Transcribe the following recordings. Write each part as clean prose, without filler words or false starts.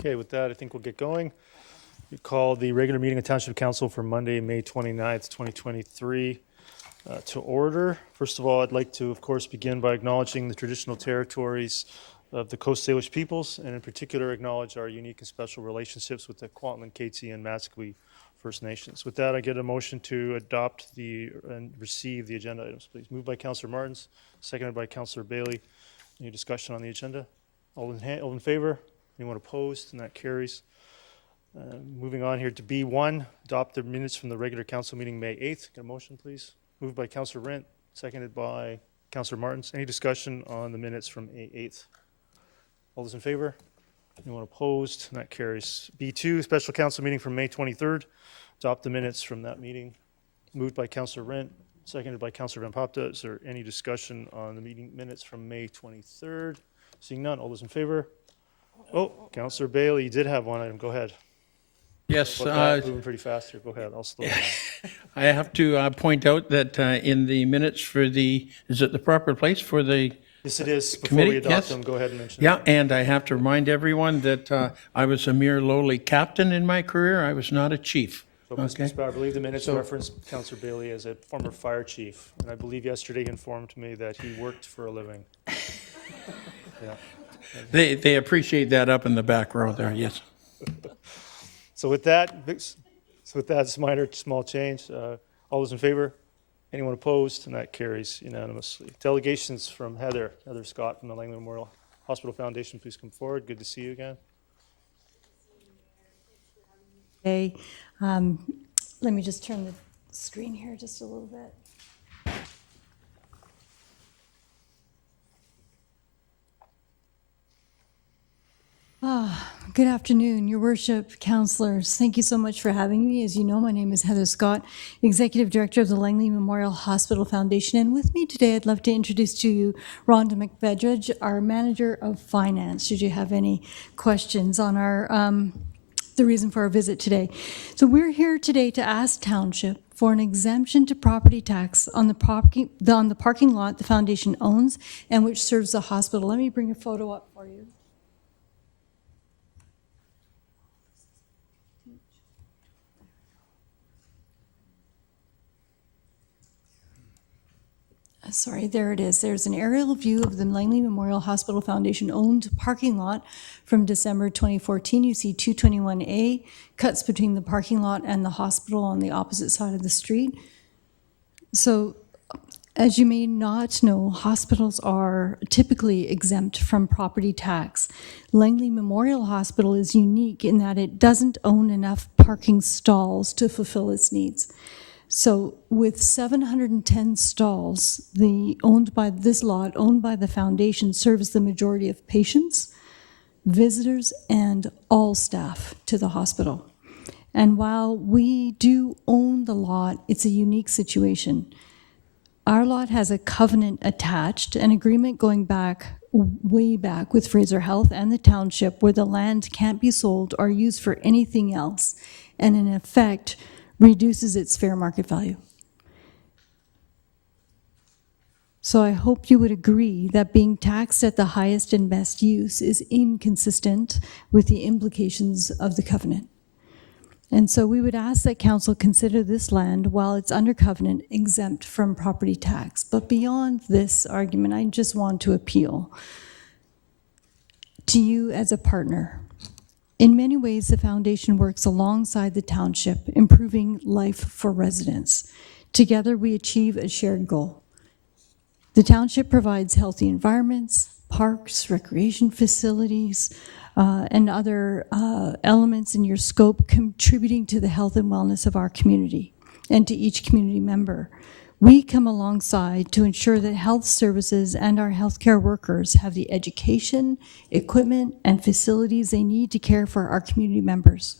Okay, with that, I think we'll get going. We call the regular meeting of Township Council for Monday, May 29th, 2023 to order. First of all, I'd like to, of course, begin by acknowledging the traditional territories of the Coast Salish peoples, and in particular acknowledge our unique and special relationships with the Kwantlen, Katzie, and Matsqui First Nations. With that, I get a motion to adopt and receive the agenda items, please. Moved by Councillor Martins, seconded by Councillor Bailey. Any discussion on the agenda? All in favor? Anyone opposed? And that carries. Moving on here to B1, adopt the minutes from the regular council meeting May 8th. Get a motion, please. Moved by Councillor Rent, seconded by Councillor Martins. Any discussion on the minutes from May 8th? All those in favor? Anyone opposed? And that carries. B2, special council meeting from May 23rd. Adopt the minutes from that meeting. Moved by Councillor Rent, seconded by Councillor Van Popta. Is there any discussion on the meeting minutes from May 23rd? Seeing none. All those in favor? Oh, Councillor Bailey, you did have one item. Go ahead. Yes. Moving pretty fast here. Go ahead. I'll slow down. I have to point out that in the minutes for is it the proper place for the Yes, it is. Before committee? we adopt Yes. them, go ahead and mention Yeah, it. and I have to remind everyone that I was a mere lowly captain in my career. I was not a chief. So, Mr. Okay. Sparrow, I believe the minutes So- reference Councillor Bailey as a former fire chief, and I believe yesterday he informed me that he worked for a living. Yeah. They appreciate that up in the back row there, yes. So with that, it's minor, small change. All those in favor? Anyone opposed? And that carries unanimously. Delegations from Heather Scott from the Langley Memorial Hospital Foundation, please come forward. Good to see you again. Okay, let me just turn the screen here just a little bit. Good afternoon, Your Worship, councillors. Thank you so much for having me. As you know, my name is Heather Scott, Executive Director of the Langley Memorial Hospital Foundation. And with me today, I'd love to introduce to you Rhonda McBedridge, our Manager of Finance, should you have any questions on our the reason for our visit today. So we're here today to ask Township for an exemption to property tax on the parking lot the foundation owns and which serves the hospital. Let me bring a photo up for you. Sorry, there it is. There's an aerial view of the Langley Memorial Hospital Foundation owned parking lot from December 2014. You see 221A cuts between the parking lot and the hospital on the opposite side of the street. So, as you may not know, hospitals are typically exempt from property tax. Langley Memorial Hospital is unique in that it doesn't own enough parking stalls to fulfill its needs. So with 710 stalls, owned by the foundation, serves the majority of patients, visitors, and all staff to the hospital. And while we do own the lot, it's a unique situation. Our lot has a covenant attached, an agreement going back, way back with Fraser Health and the township, where the land can't be sold or used for anything else, and in effect, reduces its fair market value. So I hope you would agree that being taxed at the highest and best use is inconsistent with the implications of the covenant. And so we would ask that council consider this land, while it's under covenant, exempt from property tax. But beyond this argument, I just want to appeal to you as a partner. In many ways, the foundation works alongside the township, improving life for residents. Together, we achieve a shared goal. The township provides healthy environments, parks, recreation facilities, and other elements in your scope contributing to the health and wellness of our community and to each community member. We come alongside to ensure that health services and our healthcare workers have the education, equipment, and facilities they need to care for our community members.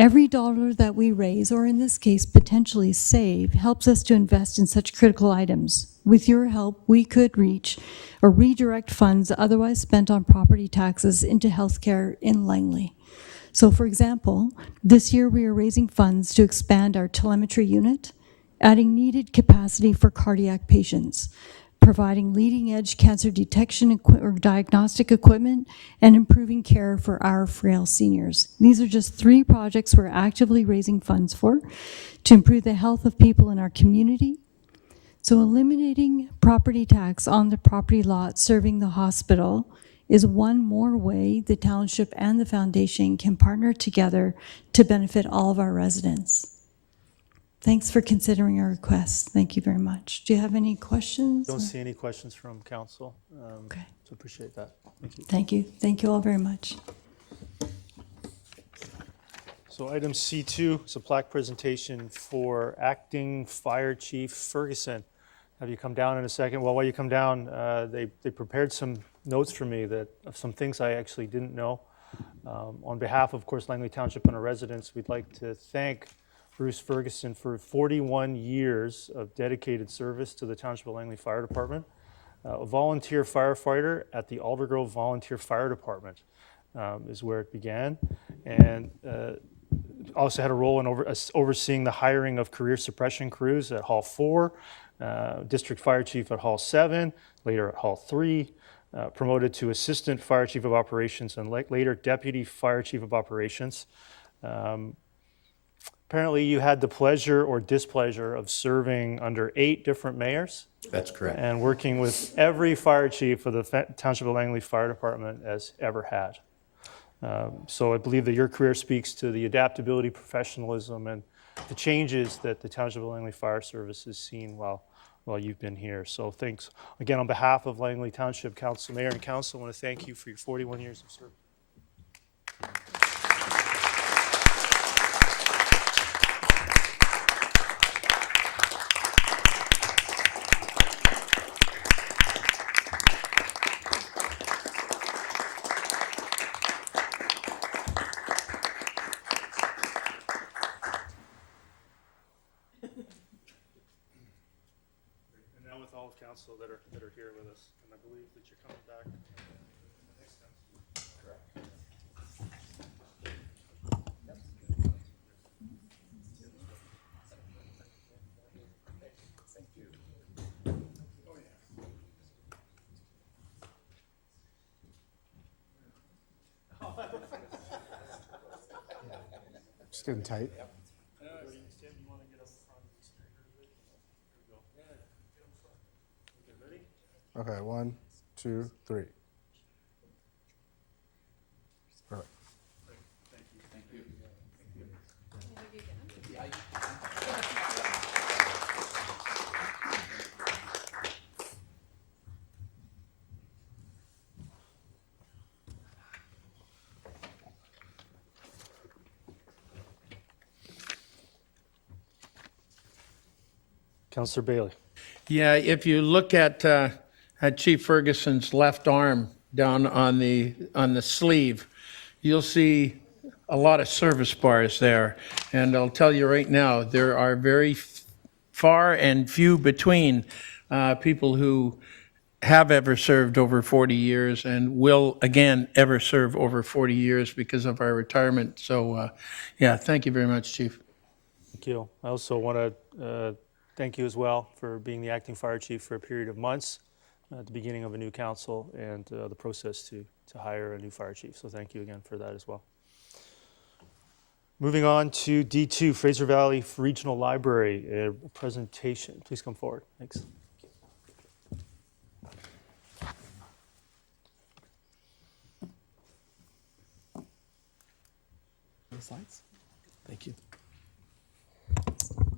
Every dollar that we raise, or in this case, potentially save, helps us to invest in such critical items. With your help, we could reach or redirect funds otherwise spent on property taxes into healthcare in Langley. So, for example, this year we are raising funds to expand our telemetry unit, adding needed capacity for cardiac patients, providing leading-edge cancer detection or diagnostic equipment, and improving care for our frail seniors. These are just 3 projects we're actively raising funds for to improve the health of people in our community. So eliminating property tax on the property lot serving the hospital is one more way the township and the foundation can partner together to benefit all of our residents. Thanks for considering our request. Thank you very much. Do you have any questions? Don't see any questions from council, Okay. so appreciate that. Thank you. Thank you. Thank you all very much. So item C2 is a plaque presentation for Acting Fire Chief Ferguson. Have you come down in a second? Well, while you come down, they prepared some notes for me of some things I actually didn't know. On behalf of course, Langley Township and our residents, we'd like to thank Bruce Ferguson for 41 years of dedicated service to the Township of Langley Fire Department. A volunteer firefighter at the Aldergrove Volunteer Fire Department is where it began. And also had a role in overseeing the hiring of career suppression crews at Hall 4, District Fire Chief at Hall 7, later at Hall 3, promoted to Assistant Fire Chief of Operations and later Deputy Fire Chief of Operations. Apparently you had the pleasure or displeasure of serving under 8 different mayors. That's correct. And working with every fire chief of the Township of Langley Fire Department has ever had. So I believe that your career speaks to the adaptability, professionalism, and the changes that the Township of Langley Fire Service has seen while you've been here. So thanks again on behalf of Langley Township Council, Mayor and Council. I want to thank you for your 41 years of service. All of council that are here with us, and I believe that you're coming back the next time. Correct. Just getting tight. Okay, 1, 2, 3. Perfect. Councillor Bailey. Yeah, if you look at Chief Ferguson's left arm down on the sleeve, you'll see a lot of service bars there. And I'll tell you right now, there are very far and few between people who have ever served over 40 years and will again ever serve over 40 years because of our retirement. So yeah, thank you very much, Chief. Thank you. I also want to thank you as well for being the acting fire chief for a period of months at the beginning of a new council and the process to hire a new fire chief. So thank you again for that as well. Moving on to D2, Fraser Valley Regional Library, a presentation. Please come forward. Thanks. Slides. Thank you.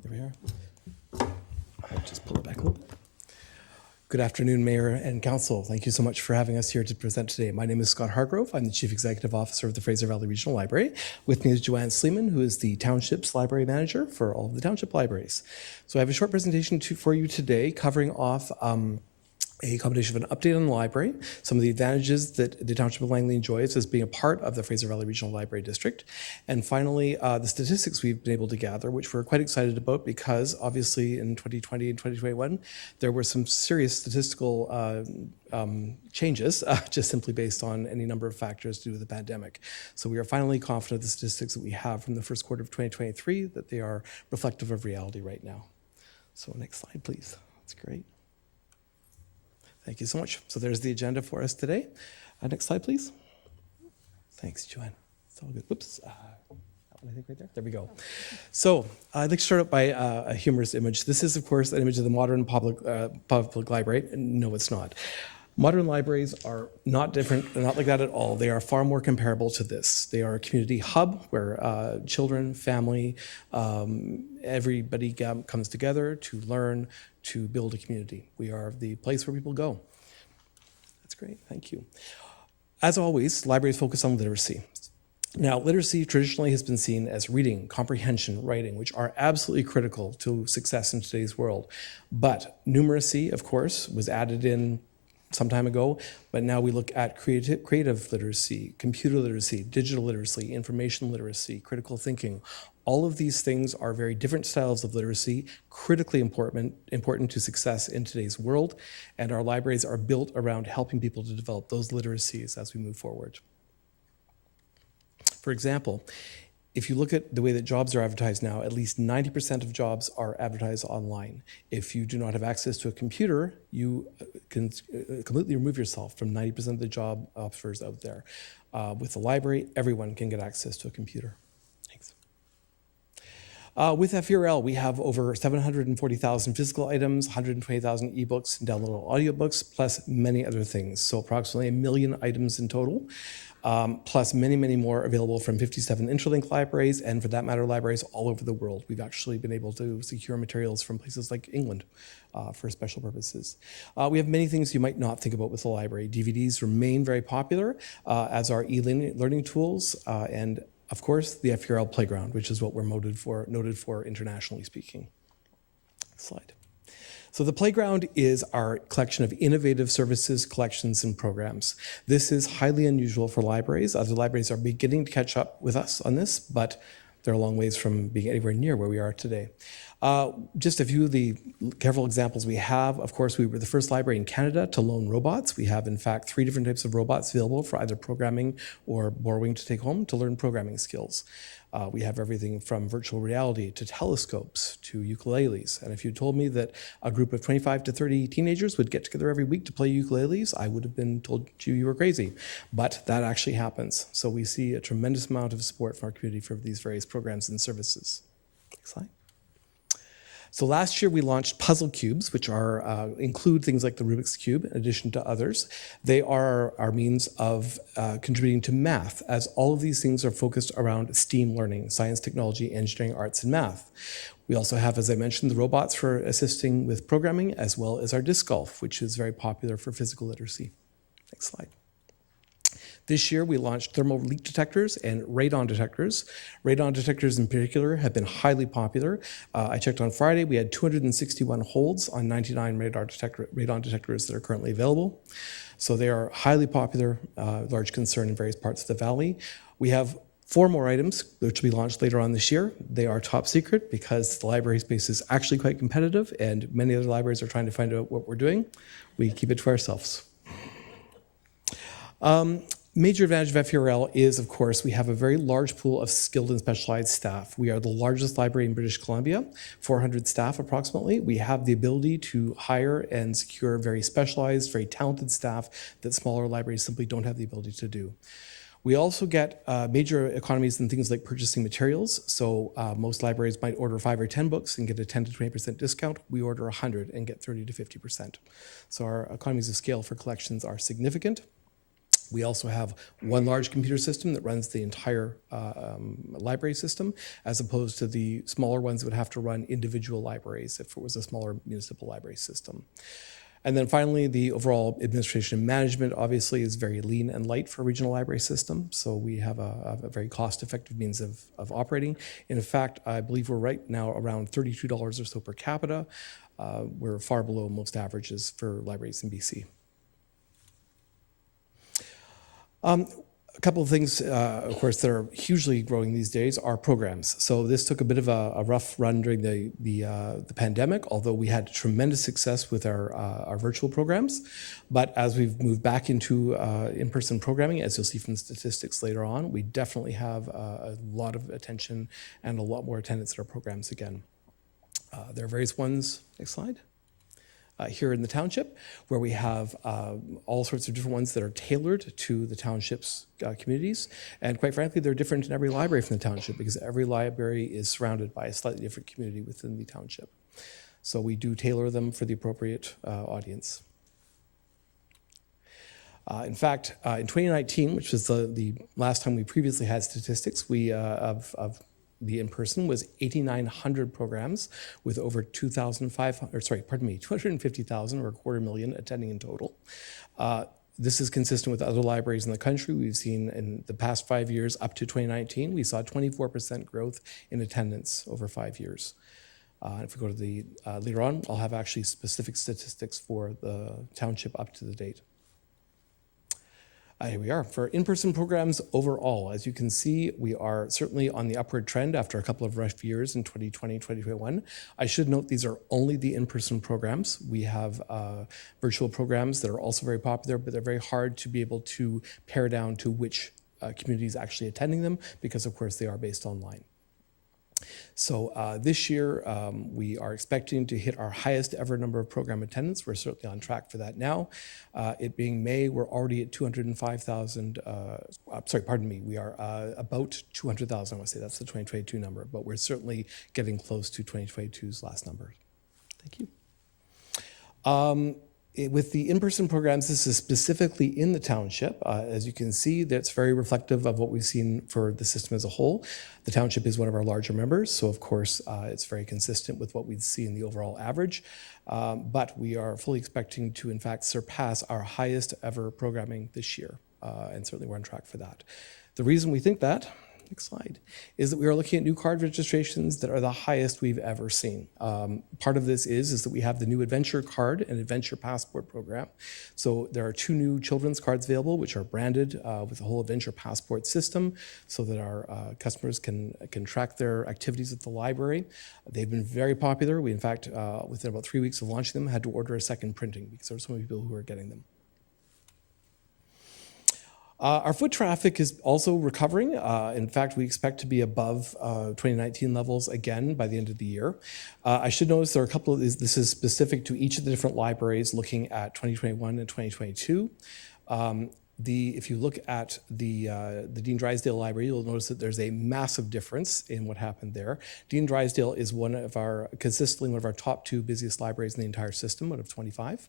There we are. I'll just pull it back a little bit. Good afternoon, Mayor and Council. Thank you so much for having us here to present today. My name is Scott Hargrove. I'm the Chief Executive Officer of the Fraser Valley Regional Library. With me is Joanne Sleeman, who is the Township's Library Manager for all of the Township libraries. So I have a short presentation for you today covering off a combination of an update on the library, some of the advantages that the Township of Langley enjoys as being a part of the Fraser Valley Regional Library District, and finally, the statistics we've been able to gather, which we're quite excited about because obviously in 2020 and 2021, there were some serious statistical changes, just simply based on any number of factors due to the pandemic. So we are finally confident the statistics that we have from the first quarter of 2023, that they are reflective of reality right now. So next slide, please. That's great. Thank you so much. So there's the agenda for us today. Next slide, please. Thanks, Joanne. It's all good. Whoops. That one, I think, right there. There we go. So I'd like to start out by a humorous image. This is, of course, an image of the modern public library. No, it's not. Modern libraries are not different, not like that at all. They are far more comparable to this. They are a community hub where children, family, everybody comes together to learn, to build a community. We are the place where people go. That's great, thank you. As always, libraries focus on literacy. Now, literacy traditionally has been seen as reading, comprehension, writing, which are absolutely critical to success in today's world. But numeracy, of course, was added in some time ago, but now we look at creative literacy, computer literacy, digital literacy, information literacy, critical thinking. All of these things are very different styles of literacy, critically important to success in today's world, and our libraries are built around helping people to develop those literacies as we move forward. For example, if you look at the way that jobs are advertised now, at least 90% of jobs are advertised online. If you do not have access to a computer, you can completely remove yourself from 90% of the job offers out there. With the library, everyone can get access to a computer. Thanks. With FERL, we have over 740,000 physical items, 120,000 ebooks and downloadable audiobooks, plus many other things. So approximately 1 million items in total. Plus many, many more available from 57 interlink libraries, and for that matter, libraries all over the world. We've actually been able to secure materials from places like England for special purposes. We have many things you might not think about with the library. DVDs remain very popular, as are e-learning tools, and of course, the FERL Playground, which is what we're noted for internationally speaking. Slide. So the Playground is our collection of innovative services, collections, and programs. This is highly unusual for libraries. Other libraries are beginning to catch up with us on this, but they're a long ways from being anywhere near where we are today. Just a few of the careful examples we have. Of course, we were the first library in Canada to loan robots. We have, in fact, 3 different types of robots available for either programming or borrowing to take home to learn programming skills. We have everything from virtual reality to telescopes to ukuleles. And if you told me that a group of 25 to 30 teenagers would get together every week to play ukuleles, I would have been told you were crazy. But that actually happens. So we see a tremendous amount of support from our community for these various programs and services. Next slide. So last year we launched puzzle cubes, which include things like the Rubik's Cube, in addition to others. They are our means of contributing to math, as all of these things are focused around STEAM learning, science, technology, engineering, arts, and math. We also have, as I mentioned, the robots for assisting with programming, as well as our disc golf, which is very popular for physical literacy. Next slide. This year, we launched thermal leak detectors and radon detectors. Radon detectors in particular have been highly popular. I checked on Friday, we had 261 holds on 99 radon detectors that are currently available. So they are highly popular, large concern in various parts of the valley. We have 4 more items, which will be launched later on this year. They are top secret because the library space is actually quite competitive and many other libraries are trying to find out what we're doing. We keep it to ourselves. Major advantage of FERL is, of course, we have a very large pool of skilled and specialized staff. We are the largest library in British Columbia, 400 staff approximately. We have the ability to hire and secure very specialized, very talented staff that smaller libraries simply don't have the ability to do. We also get major economies in things like purchasing materials. So most libraries might order 5 or 10 books and get a 10 to 20% discount. We order 100 and get 30 to 50%. So our economies of scale for collections are significant. We also have one large computer system that runs the entire library system, as opposed to the smaller ones that would have to run individual libraries if it was a smaller municipal library system. And then finally, the overall administration and management obviously is very lean and light for a regional library system. So we have a very cost-effective means of operating. In fact, I believe we're right now around $32 or so per capita. We're far below most averages for libraries in BC. A couple of things, of course, that are hugely growing these days are programs. So this took a bit of a rough run during the pandemic, although we had tremendous success with our virtual programs. But as we've moved back into in-person programming, as you'll see from the statistics later on, we definitely have a lot of attention and a lot more attendance at our programs again. There are various ones, next slide, here in the township, where we have all sorts of different ones that are tailored to the township's communities. And quite frankly, they're different in every library from the township because every library is surrounded by a slightly different community within the township. So we do tailor them for the appropriate audience. In fact, in 2019, which was the last time we previously had statistics, we of the in-person was 8,900 programs with over 250,000 or 250,000 attending in total. This is consistent with other libraries in the country. We've seen in the past 5 years up to 2019, we saw 24% growth in attendance over 5 years. If we go to the later on, I'll have actually specific statistics for the township up to the date. Here we are. For in-person programs overall, as you can see, we are certainly on the upward trend after a couple of rough years in 2020, 2021. I should note these are only the in-person programs. We have virtual programs that are also very popular, but they're very hard to be able to pare down to which communities actually attending them because, of course, they are based online. So this year, we are expecting to hit our highest ever number of program attendance. We're certainly on track for that now. It being May, we're already at 205,000, we are about 200,000, I want to say that's the 2022 number, but we're certainly getting close to 2022's last number. Thank you. With the in-person programs, this is specifically in the township. As you can see, that's very reflective of what we've seen for the system as a whole. The township is one of our larger members, so of course, it's very consistent with what we'd see in the overall average. But we are fully expecting to, in fact, surpass our highest ever programming this year, and certainly we're on track for that. The reason we think that, next slide, is that we are looking at new card registrations that are the highest we've ever seen. Part of this is that we have the new Adventure Card and Adventure Passport program. So there are 2 new children's cards available, which are branded with the whole Adventure Passport system so that our customers can track their activities at the library. They've been very popular. We, in fact, within about 3 weeks of launching them, had to order a second printing because there were so many people who were getting them. Our foot traffic is also recovering. In fact, we expect to be above 2019 levels again by the end of the year. I should notice there are a couple of these. This is specific to each of the different libraries looking at 2021 and 2022. If you look at the Dean Drysdale Library, you'll notice that there's a massive difference in what happened there. Dean Drysdale is consistently one of our top 2 busiest libraries in the entire system, out of 25.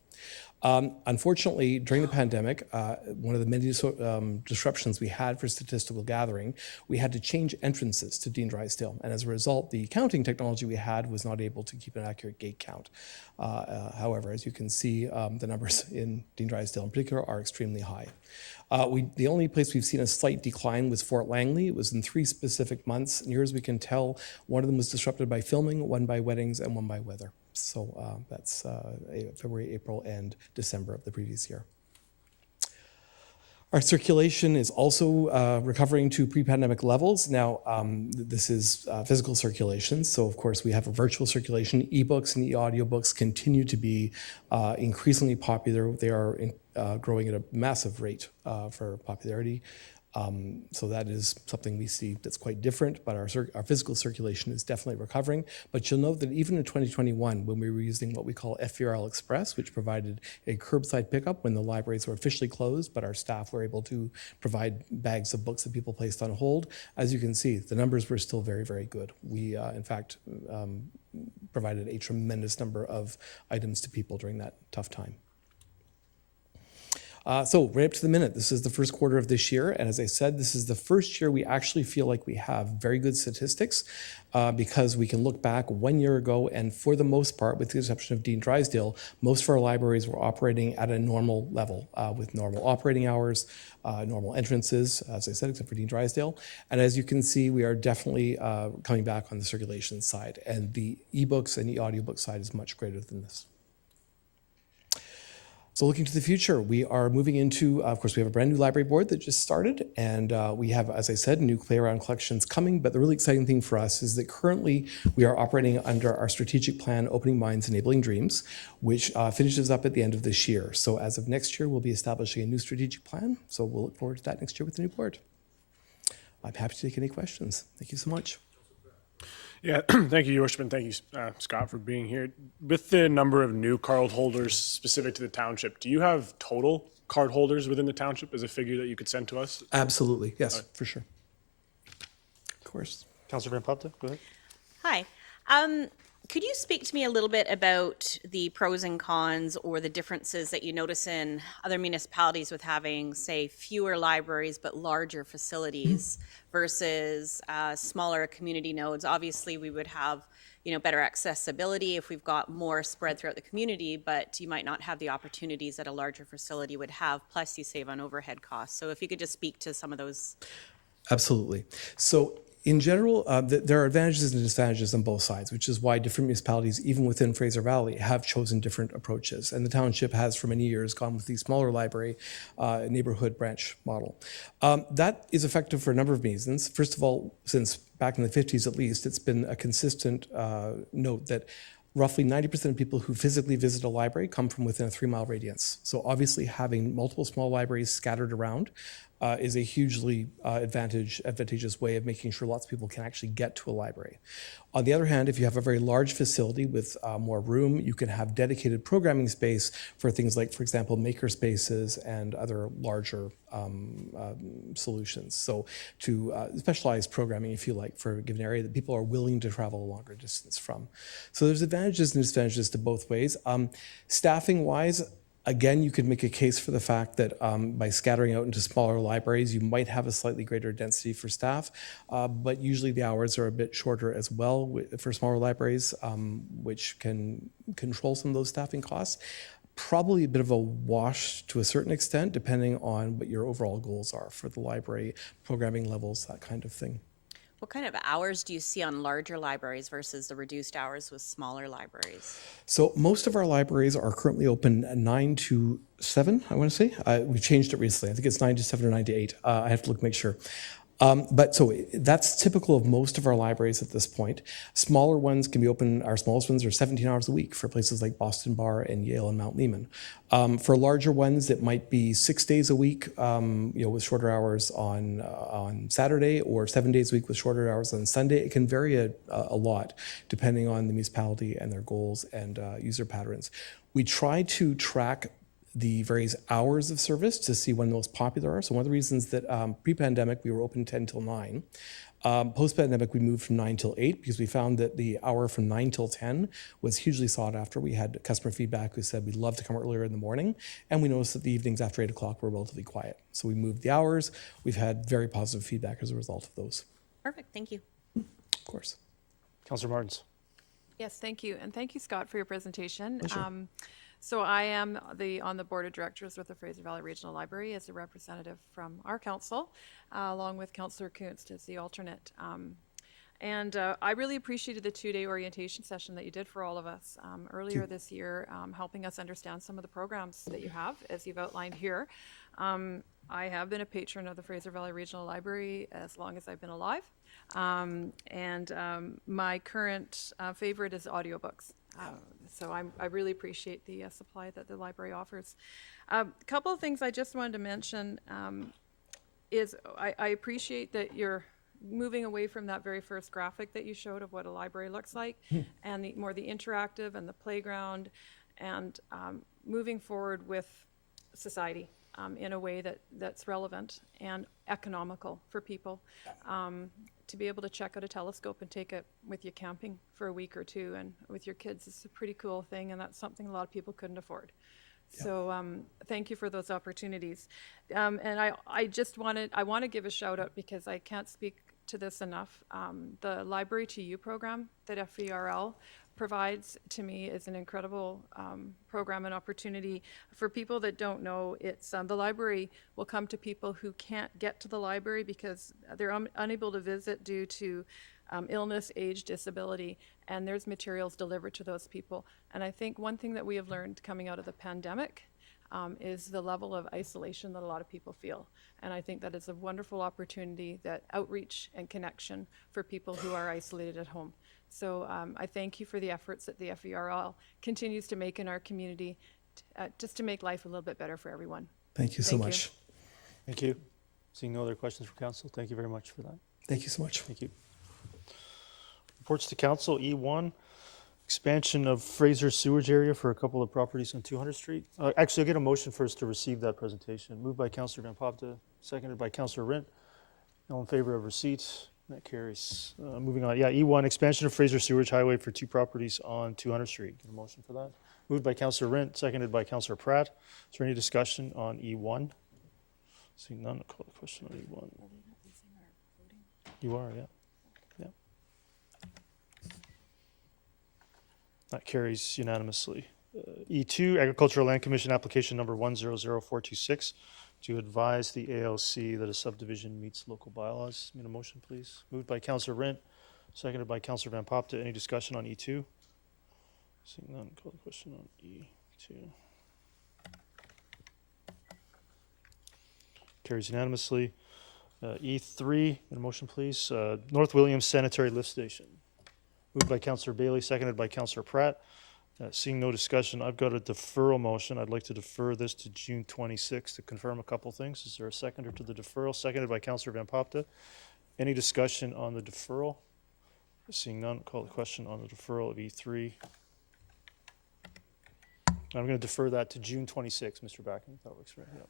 Unfortunately, during the pandemic, one of the many disruptions we had for statistical gathering, we had to change entrances to Dean Drysdale. And as a result, the counting technology we had was not able to keep an accurate gate count. However, as you can see, the numbers in Dean Drysdale in particular are extremely high. The only place we've seen a slight decline was Fort Langley. It was in 3 specific months. Near as we can tell, one of them was disrupted by filming, one by weddings, and one by weather. So that's February, April, and December of the previous year. Our circulation is also recovering to pre-pandemic levels. Now, this is physical circulation. So, of course, we have a virtual circulation. Ebooks and e-audiobooks continue to be increasingly popular. They are growing at a massive rate for popularity. So that is something we see that's quite different, but our physical circulation is definitely recovering. But you'll note that even in 2021, when we were using what we call FVRL Express, which provided a curbside pickup when the libraries were officially closed, but our staff were able to provide bags of books that people placed on hold, as you can see, the numbers were still very, very good. We, in fact, provided a tremendous number of items to people during that tough time. So right up to the minute, this is the first quarter of this year. And as I said, this is the first year we actually feel like we have very good statistics because we can look back 1 year ago, and for the most part, with the exception of Dean Drysdale, most of our libraries were operating at a normal level with normal operating hours, normal entrances, as I said, except for Dean Drysdale. And as you can see, we are definitely coming back on the circulation side. And the ebooks and e-audiobook side is much greater than this. So looking to the future, we are moving into, of course, we have a brand new library board that just started, and we have, as I said, new play-around collections coming, but the really exciting thing for us is that currently we are operating under our strategic plan, Opening Minds, Enabling Dreams, which finishes up at the end of this year. So as of next year, we'll be establishing a new strategic plan, so we'll look forward to that next year with the new board. I'm happy to take any questions. Thank you so much. Yeah, thank you, Your Worship, and thank you, Scott, for being here. With the number of new card holders specific to the township, do you have total card holders within the township as a figure that you could send to us? Absolutely, yes, for sure. Of course. Councilor Van Popte, go ahead. Hi. Could you speak to me a little bit about the pros and cons or the differences that you notice in other municipalities with having, say, fewer libraries but larger facilities versus smaller community nodes? Obviously, we would have, better accessibility if we've got more spread throughout the community, but you might not have the opportunities that a larger facility would have, plus you save on overhead costs. So if you could just speak to some of those. Absolutely. So in general, there are advantages and disadvantages on both sides, which is why different municipalities, even within Fraser Valley, have chosen different approaches. And the township has, for many years, gone with the smaller library neighborhood branch model. That is effective for a number of reasons. First of all, since back in the 50s at least, it's been a consistent note that roughly 90% of people who physically visit a library come from within a 3-mile radius. So obviously having multiple small libraries scattered around is a hugely advantageous way of making sure lots of people can actually get to a library. On the other hand, if you have a very large facility with more room, you can have dedicated programming space for things like, for example, maker spaces and other larger solutions. So to specialized programming, if you like, for a given area that people are willing to travel a longer distance from. So there's advantages and disadvantages to both ways. Staffing-wise, again, you could make a case for the fact that by scattering out into smaller libraries, you might have a slightly greater density for staff, but usually the hours are a bit shorter as well for smaller libraries, which can control some of those staffing costs. Probably a bit of a wash to a certain extent, depending on what your overall goals are for the library, programming levels, that kind of thing. What kind of hours do you see on larger libraries versus the reduced hours with smaller libraries? So most of our libraries are currently open 9 to 7, I want to say. We've changed it recently. I think it's 9 to 7 or 9 to 8. I have to look, make sure. But so that's typical of most of our libraries at this point. Smaller ones can be open, our smallest ones are 17 hours a week for places like Boston Bar and Yale and Mount Lehman. For larger ones, it might be 6 days a week, with shorter hours on Saturday, or 7 days a week with shorter hours on Sunday. It can vary a lot depending on the municipality and their goals and user patterns. We try to track the various hours of service to see when the most popular are. So one of the reasons that pre-pandemic we were open 10 till 9. Post-pandemic we moved from 9 till 8 because we found that the hour from 9 till 10 was hugely sought after. We had customer feedback who said we'd love to come earlier in the morning, and we noticed that the evenings after 8 o'clock were relatively quiet. So we moved the hours. We've had very positive feedback as a result of those. Perfect, thank you. Of course. Councilor Martins. Yes, thank you. And thank you, Scott, for your presentation. Pleasure. So I am on the board of directors with the Fraser Valley Regional Library as a representative from our council, along with Councillor Kunst as the alternate. I really appreciated the 2-day orientation session that you did for all of us earlier this year, helping us understand some of the programs that you have, as you've outlined here. I have been a patron of the Fraser Valley Regional Library as long as I've been alive. My current favorite is audiobooks. So I really appreciate the supply that the library offers. A couple of things I just wanted to mention is I appreciate that you're moving away from that very first graphic that you showed of what a library looks like, and the interactive and the playground, and moving forward with society in a way that's relevant and economical for people. To be able to check out a telescope and take it with you camping for a week or two and with your kids is a pretty cool thing, and that's something a lot of people couldn't afford. Yeah. So thank you for those opportunities. And I want to give a shout out because I can't speak to this enough. The Library to You program that FVRL provides to me is an incredible program and opportunity. For people that don't know, it's the library will come to people who can't get to the library because they're unable to visit due to illness, age, disability, and there's materials delivered to those people. And I think one thing that we have learned coming out of the pandemic is the level of isolation that a lot of people feel. And I think that is a wonderful opportunity, that outreach and connection for people who are isolated at home. So I thank you for the efforts that the FVRL continues to make in our community just to make life a little bit better for everyone. Thank you so much. Thank you. Seeing no other questions from council, thank you very much for that. Thank you so much. Thank you. Reports to council, E1, expansion of Fraser sewage area for a couple of properties on 200 Street. Actually, I'll get a motion first to receive that presentation. Moved by Councillor Van Popta, seconded by Councillor Rint. All in favor of receipt? That carries. Moving on, yeah, E1, expansion of Fraser sewage highway for 2 properties on 200 Street. Get a motion for that. Moved by Councillor Rint, seconded by Councillor Pratt. Is there any discussion on E1? Seeing none, I'll call the question on E1. You are, yeah. Yeah. That carries unanimously. E2, Agricultural Land Commission application number 100426 to advise the ALC that a subdivision meets local bylaws. Need a motion, please? Moved by Councillor Rint, seconded by Councillor Van Popta. Any discussion on E2? Seeing none, call the question on E2. Carries unanimously. E3, get a motion, please. North Williams Sanitary Lift Station. Moved by Councillor Bailey, seconded by Councillor Pratt. Seeing no discussion, I've got a deferral motion. I'd like to defer this to June 26th to confirm a couple things. Is there a seconder to the deferral? Seconded by Councillor Van Popta. Any discussion on the deferral? Seeing none, call the question on the deferral of E3. I'm going to defer that to June 26th, Mr. Backen, if that works for you. Yeah.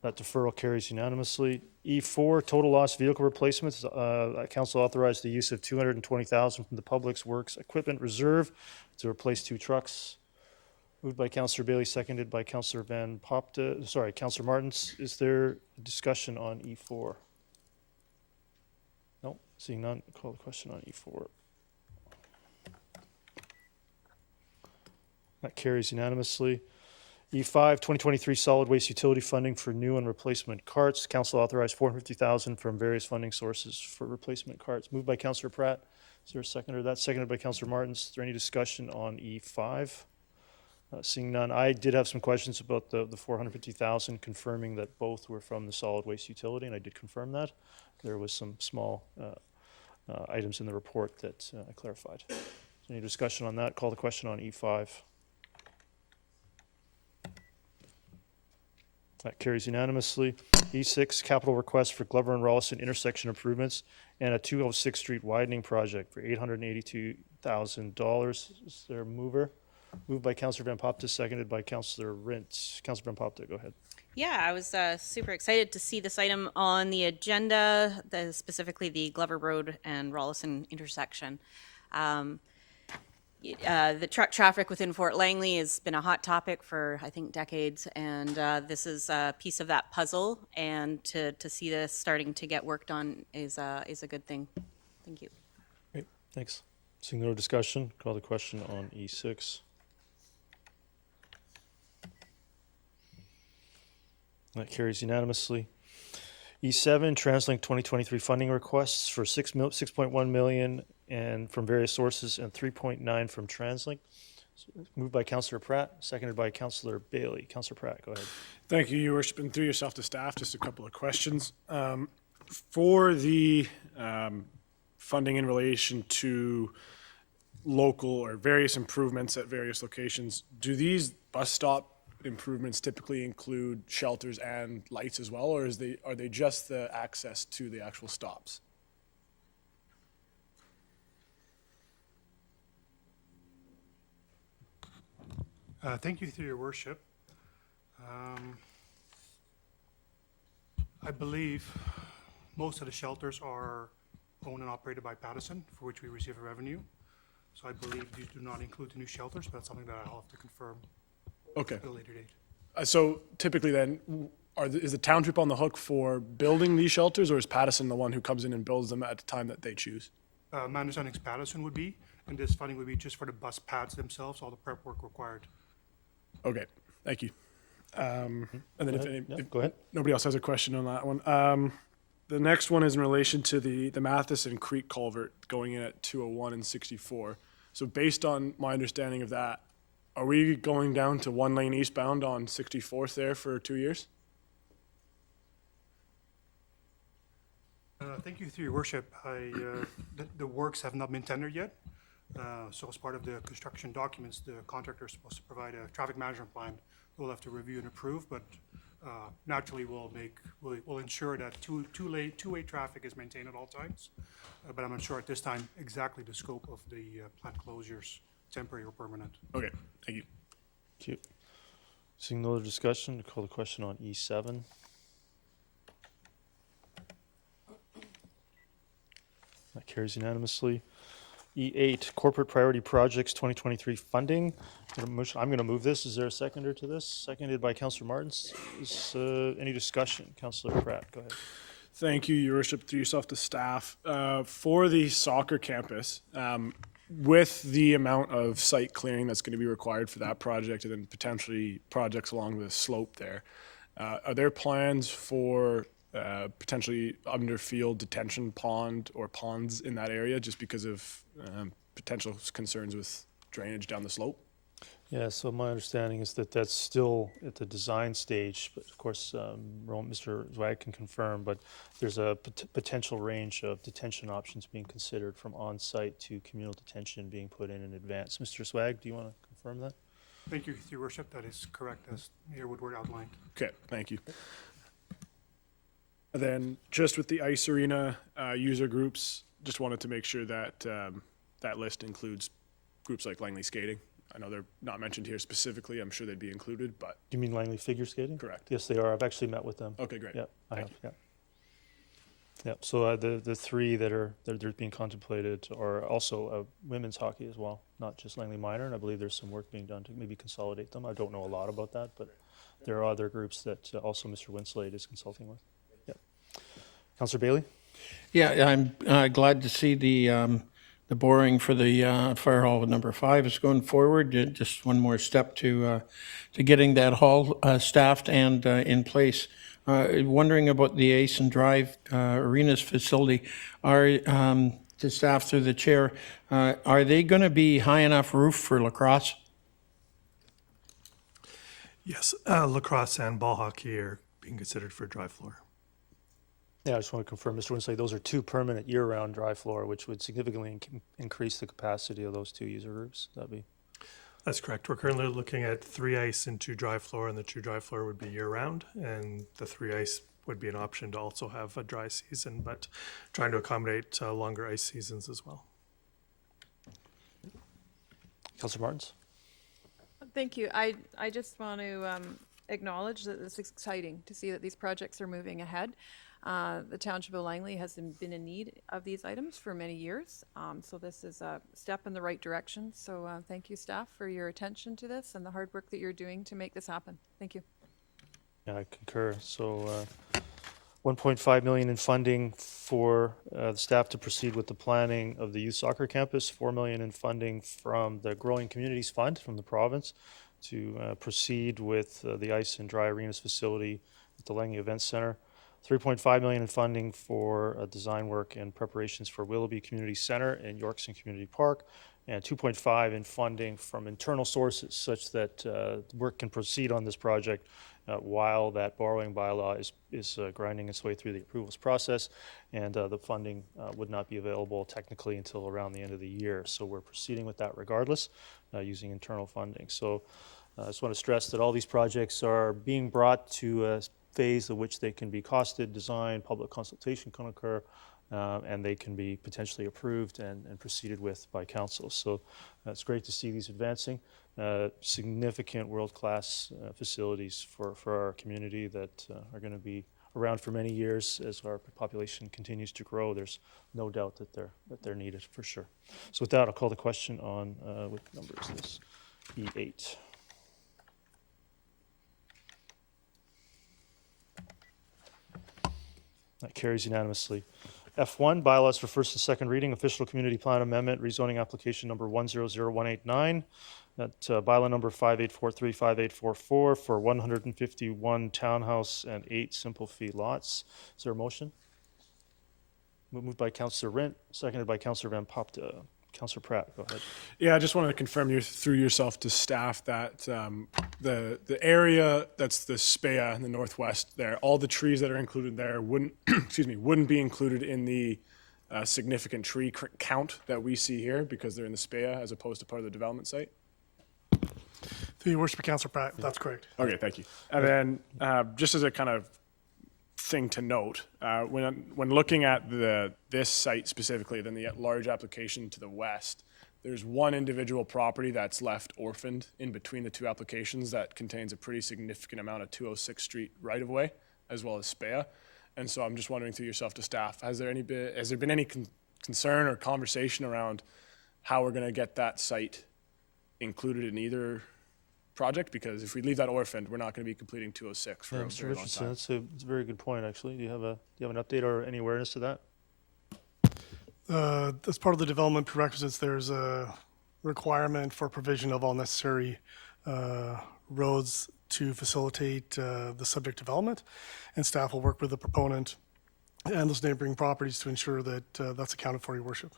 That deferral carries unanimously. E4, total loss vehicle replacements. Council authorized the use of $220,000 from the Public Works Equipment Reserve to replace 2 trucks. Moved by Councillor Bailey, seconded by Councillor Van Popta. Sorry, Councillor Martins. Is there discussion on E4? No, seeing none, call the question on E4. That carries unanimously. E5, 2023 solid waste utility funding for new and replacement carts. Council authorized $450,000 from various funding sources for replacement carts. Moved by Councillor Pratt. Is there a seconder? That's seconded by Councillor Martins. Is there any discussion on E5? Seeing none, I did have some questions about the $450,000, confirming that both were from the solid waste utility, and I did confirm that. There was some small items in the report that I clarified. So any discussion on that? Call the question on E5. That carries unanimously. E6, capital request for Glover and Rollison intersection improvements and a 206th Street widening project for $882,000. Is there a mover? Moved by Councillor Van Popta, seconded by Councillor Rint. Councillor Van Popta, go ahead. Yeah, I was super excited to see this item on the agenda, specifically the Glover Road and Rollison intersection. The truck traffic within Fort Langley has been a hot topic for, I think, decades, and this is a piece of that puzzle, and to see this starting to get worked on is a good thing. Thank you. Great, thanks. Seeing no discussion, call the question on E6. That carries unanimously. E7, TransLink 2023 funding requests for $6.1 million and from various sources and 3.9 from TransLink. Moved by Councillor Pratt, seconded by Councillor Bailey. Councillor Pratt, go ahead. Thank you, Your Worship, and through yourself to staff, just a couple of questions. For the funding in relation to local or various improvements at various locations, do these bus stop improvements typically include shelters and lights as well, or are they just the access to the actual stops? Thank you, through your worship. I believe most of the shelters are owned and operated by Pattison, for which we receive a revenue. So I believe these do not include the new shelters, but that's something that I'll have to confirm Okay. at a later date. So typically then, is the township on the hook for building these shelters, or is Pattison the one who comes in and builds them at the time that they choose? My understanding is Pattison would be, and this funding would be just for the bus pads themselves, all the prep work required. Okay, thank you. And then if Go ahead. nobody else has a question on that one. The next one is in relation to the Matheson Creek culvert going in at 201 and 64. So based on my understanding of that, are we going down to 1 lane eastbound on 64th there for 2 years? Thank you, through your worship. The works have not been tendered yet. So as part of the construction documents, the contractor is supposed to provide a traffic management plan. We'll have to review and approve, but naturally will ensure that two-way traffic is maintained at all times. But I'm not sure at this time exactly the scope of the plant closures, temporary or permanent. Okay, thank you. Thank you. Seeing no other discussion, to call the question on E7. That carries unanimously. E8, corporate priority projects 2023 funding. I'm going to move this. Is there a seconder to this? Seconded by Councillor Martins. Is any discussion? Councillor Pratt, go ahead. Thank you, Your Worship, through yourself to staff. For the soccer campus, with the amount of site clearing that's going to be required for that project and then potentially projects along the slope there, are there plans for potentially underfield detention pond or ponds in that area just because of potential concerns with drainage down the slope? Yeah, so my understanding is that that's still at the design stage, but of course, Mr. Zwag can confirm, but there's a potential range of detention options being considered from on-site to communal detention being put in advance. Mr. Zwag, do you want to confirm that? Thank you, Your Worship. That is correct, as Mayor Woodward outlined. Okay, thank you. And then just with the ice arena user groups, just wanted to make sure that that list includes groups like Langley Skating. I know they're not mentioned here specifically. I'm sure they'd be included, but Do you mean Langley Figure Skating? correct. Yes, they are. I've actually met with them. Okay, great. Yeah, I have, Thank yeah. Yeah, so the three that are being contemplated are also women's hockey as well, not just Langley Minor, and I believe there's some work being done to maybe consolidate them. I don't know a lot about that, but there are other groups that also Mr. Winslade is consulting with. Yeah. Councillor Bailey? Yeah, I'm glad to see the boring for the fire hall number 5 is going forward. Just one more step to getting that hall staffed and in place. Wondering about the Ace and Drive Arenas facility. To staff through the chair, are they going to be high enough roof for lacrosse? Yes, lacrosse and ball hockey are being considered for dry floor. Yeah, I just want to confirm, Mr. Winslade, those are 2 permanent year-round dry floor, which would significantly increase the capacity of those 2 user groups. That'd be. That's correct. We're currently looking at 3 ice and 2 dry floor, and the 2 dry floor would be year-round, and the 3 ice would be an option to also have a dry season, but trying to accommodate longer ice seasons as well. Councillor Martins? Thank you. I just want to acknowledge that it's exciting to see that these projects are moving ahead. The Township of Langley has been in need of these items for many years, so this is a step in the right direction. So thank you, staff, for your attention to this and the hard work that you're doing to make this happen. Thank you. Yeah, I concur. So 1.5 million in funding for the staff to proceed with the planning of the youth soccer campus, 4 million in funding from the Growing Communities Fund from the province to proceed with the ice and dry arenas facility at the Langley Events Center. 3.5 million in funding for design work and preparations for Willoughby Community Center and Yorkson Community Park, and 2.5 in funding from internal sources such that work can proceed on this project while that borrowing bylaw is grinding its way through the approvals process, and the funding would not be available technically until around the end of the year. So we're proceeding with that regardless, using internal funding. So I just want to stress that all these projects are being brought to a phase of which they can be costed, designed, public consultation can occur, and they can be potentially approved and proceeded with by council. So it's great to see these advancing. Significant world-class facilities for our community that are going to be around for many years as our population continues to grow. There's no doubt that they're needed for sure. So with that, I'll call the question on what number is this? E8. That carries unanimously. F1, bylaws for first and second reading, official community plan amendment, rezoning application number 100189. That bylaw number 58435844 for 151 townhouse and 8 simple fee lots. Is there a motion? Moved by Councillor Rint, seconded by Councillor Van Popta. Councillor Pratt, go ahead. Yeah, I just wanted to confirm through yourself to staff that the area that's the SPEA in the northwest there, all the trees that are included there wouldn't wouldn't be included in the significant tree count that we see here because they're in the SPEA as opposed to part of the development site. The Worship Councillor Pratt, that's correct. Okay, thank you. And then, just as a kind of thing to note, when looking at this site specifically, then the large application to the west, there's one individual property that's left orphaned in between the two applications that contains a pretty significant amount of 206 Street right-of-way, as well as SPEA. And so I'm just wondering through yourself to staff, has there been any concern or conversation around how we're going to get that site included in either project? Because if we leave that orphaned, we're not going to be completing 206 for a Mr. very long Richardson, time. that's a very good point, actually. Do you have an update or any awareness to that? As part of the development prerequisites, there's a requirement for provision of all necessary roads to facilitate the subject development, and staff will work with the proponent and those neighboring properties to ensure that that's accounted for, Your Worship.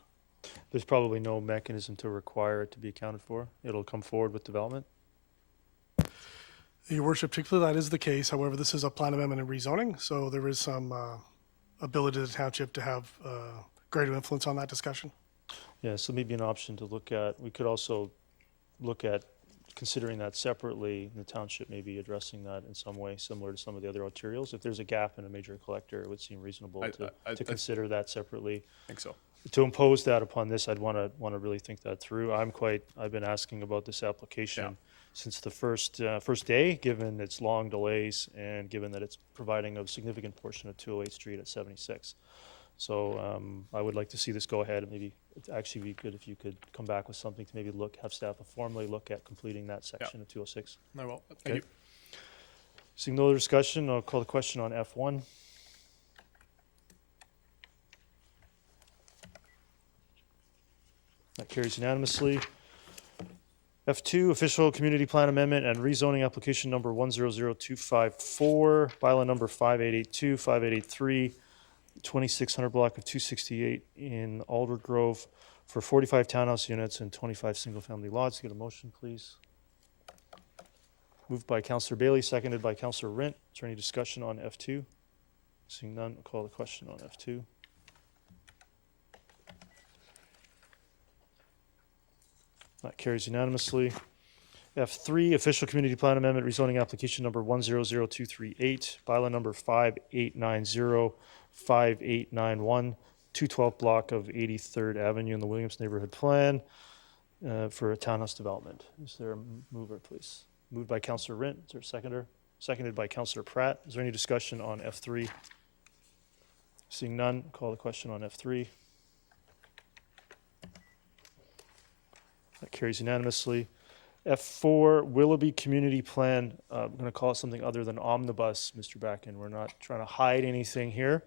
There's probably no mechanism to require it to be accounted for. It'll come forward with development. Your Worship, typically that is the case. However, this is a plan amendment and rezoning, so there is some ability to the township to have greater influence on that discussion. Yeah, so maybe an option to look at. We could also look at considering that separately, the township maybe addressing that in some way, similar to some of the other arterials. If there's a gap in a major collector, it would seem reasonable to consider that separately. I think so. To impose that upon this, I'd want to really think that through. I've been asking about this application since the first day, given its long delays and given that it's providing a significant portion of 208 Street at 76. So I would like to see this go ahead, and maybe it'd actually be good if you could come back with something to maybe have staff formally look at completing that section of 206. I will. Thank you. Seeing no other discussion, I'll call the question on F1. That carries unanimously. F2, official community plan amendment and rezoning application number 100254, bylaw number 5882, 5883, 2600 block of 268 in Alder Grove for 45 townhouse units and 25 single-family lots. Get a motion, please. Moved by Councillor Bailey, seconded by Councillor Rint. Is there any discussion on F2? Seeing none, I'll call the question on F2. That carries unanimously. F3, official community plan amendment rezoning application number 100238, bylaw number 5890, 5891, 212 block of 83rd Avenue in the Williams neighborhood plan for a townhouse development. Is there a mover, please? Moved by Councillor Rint. Is there a seconder? Seconded by Councillor Pratt. Is there any discussion on F3? Seeing none, call the question on F3. That carries unanimously. F4, Willoughby Community Plan. I'm going to call it something other than omnibus, Mr. Backen. We're not trying to hide anything here.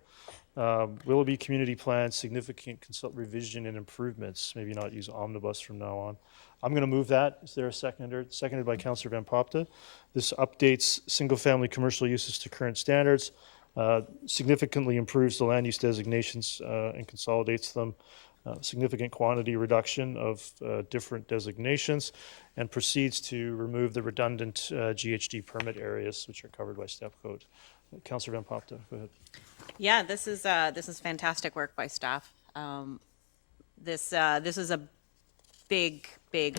Willoughby Community Plan, significant revision and improvements. Maybe not use omnibus from now on. I'm going to move that. Is there a seconder? Seconded by Councillor Van Popta. This updates single-family commercial uses to current standards, significantly improves the land use designations and consolidates them. Significant quantity reduction of different designations, and proceeds to remove the redundant GHD permit areas which are covered by step code. Councillor Van Popta, go ahead. Yeah, this is fantastic work by staff. This is a big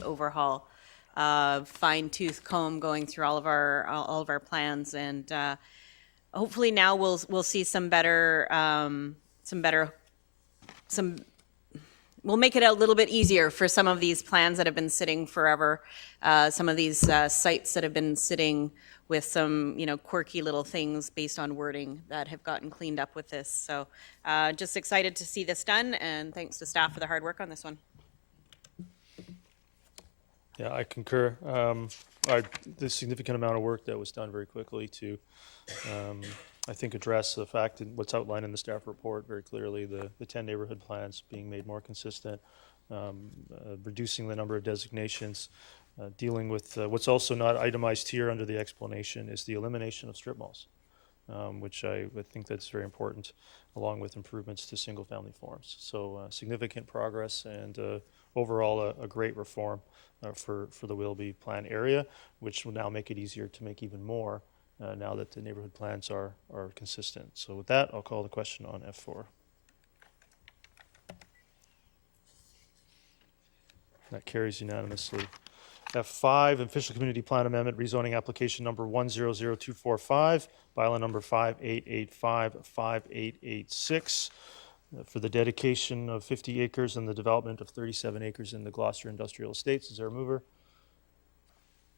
overhaul, fine-tooth comb going through all of our plans, and hopefully now we'll see we'll make it a little bit easier for some of these plans that have been sitting forever, some of these sites that have been sitting with some, quirky little things based on wording that have gotten cleaned up with this. So just excited to see this done, and thanks to staff for the hard work on this one. Yeah, I concur. The significant amount of work that was done very quickly to, I think, address the fact that what's outlined in the staff report very clearly, the 10 neighborhood plans being made more consistent, reducing the number of designations, dealing with what's also not itemized here under the explanation is the elimination of strip malls, which I would think that's very important, along with improvements to single-family forms. So significant progress and overall a great reform for the Willoughby plan area, which will now make it easier to make even more now that the neighborhood plans are consistent. So with that, I'll call the question on F4. That carries unanimously. F5, official community plan amendment rezoning application number 100245, bylaw number 5885-5886, for the dedication of 50 acres and the development of 37 acres in the Gloucester Industrial Estates. Is there a mover?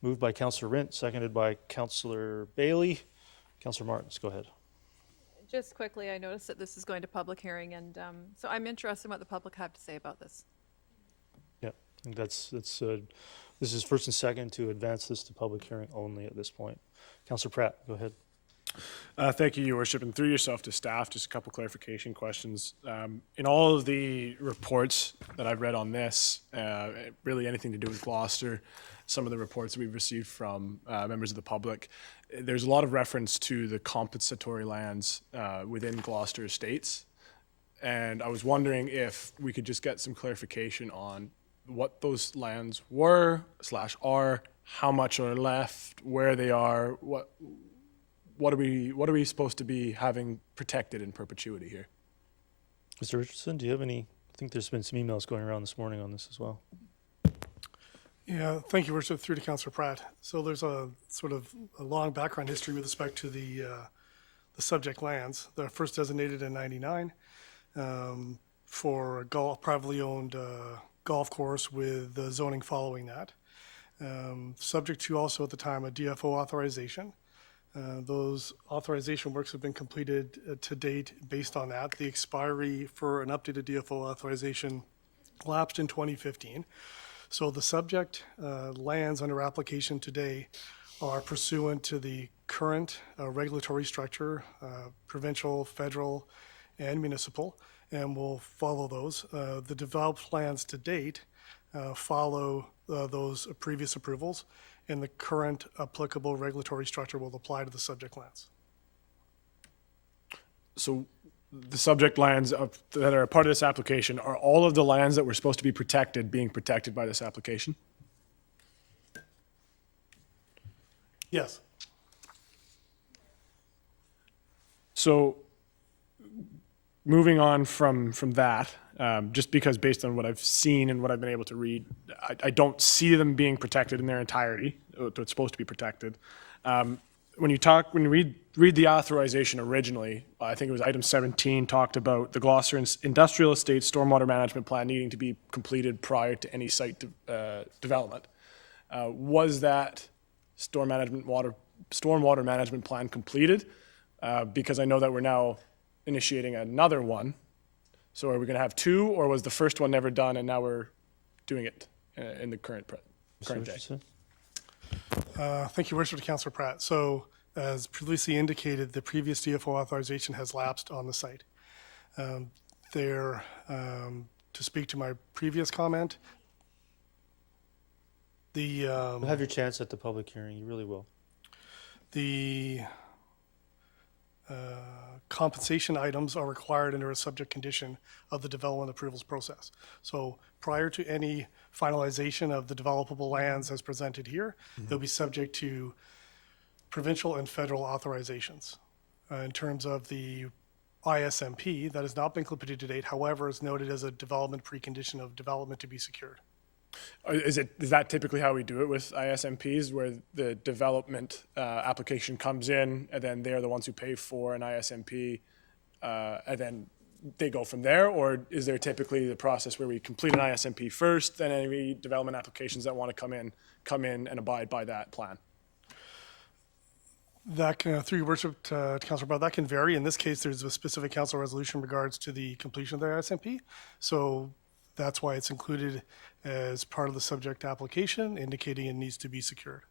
Moved by Councillor Rint, seconded by Councillor Bailey. Councillor Martins, go ahead. Just quickly, I noticed that this is going to public hearing, and so I'm interested in what the public have to say about this. Yeah, I think this is first and second to advance this to public hearing only at this point. Councillor Pratt, go ahead. Thank you, Your Worship, and through yourself to staff, just a couple clarification questions. In all of the reports that I've read on this, really anything to do with Gloucester, some of the reports that we've received from members of the public, there's a lot of reference to the compensatory lands within Gloucester Estates. And I was wondering if we could just get some clarification on what those lands were / are, how much are left, where they are, what are we supposed to be having protected in perpetuity here? Mr. Richardson, do you have any? I think there's been some emails going around this morning on this as well. Yeah, thank you, Worship, through to Councillor Pratt. So there's a sort of a long background history with respect to the subject lands. They're first designated in '99 for a privately owned golf course with the zoning following that. Subject to also at the time a DFO authorization. Those authorization works have been completed to date based on that. The expiry for an updated DFO authorization lapsed in 2015. So the subject lands under application today are pursuant to the current regulatory structure, provincial, federal, and municipal, and will follow those. The developed lands to date follow those previous approvals, and the current applicable regulatory structure will apply to the subject lands. So the subject lands that are a part of this application, are all of the lands that were supposed to be protected being protected by this application? Yes. So moving on from that, just because based on what I've seen and what I've been able to read, I don't see them being protected in their entirety. It's supposed to be protected. When you read the authorization originally, I think it was item 17 talked about the Gloucester Industrial Estate Stormwater Management Plan needing to be completed prior to any site development. Was that stormwater management plan completed? Because I know that we're now initiating another one. So are we going to have two, or was the first one never done and now we're doing it in the current day? Thank you, Worship, to Councillor Pratt. So as previously indicated, the previous DFO authorization has lapsed on the site. To speak to my previous comment, You'll have your chance at the public hearing. You really will. The compensation items are required under a subject condition of the development approvals process. So prior to any finalization of the developable lands as presented here, they'll be subject to provincial and federal authorizations. In terms of the ISMP, that has not been completed to date, however, is noted as a development precondition of development to be secured. Is that typically how we do it with ISMPs, where the development application comes in and then they're the ones who pay for an ISMP and then they go from there? Or is there typically the process where we complete an ISMP first, then any development applications that want to come in and abide by that plan? That can, through your worship, to Councillor Brown, that can vary. In this case, there's a specific council resolution in regards to the completion of the ISMP. So that's why it's included as part of the subject application, indicating it needs to be secured.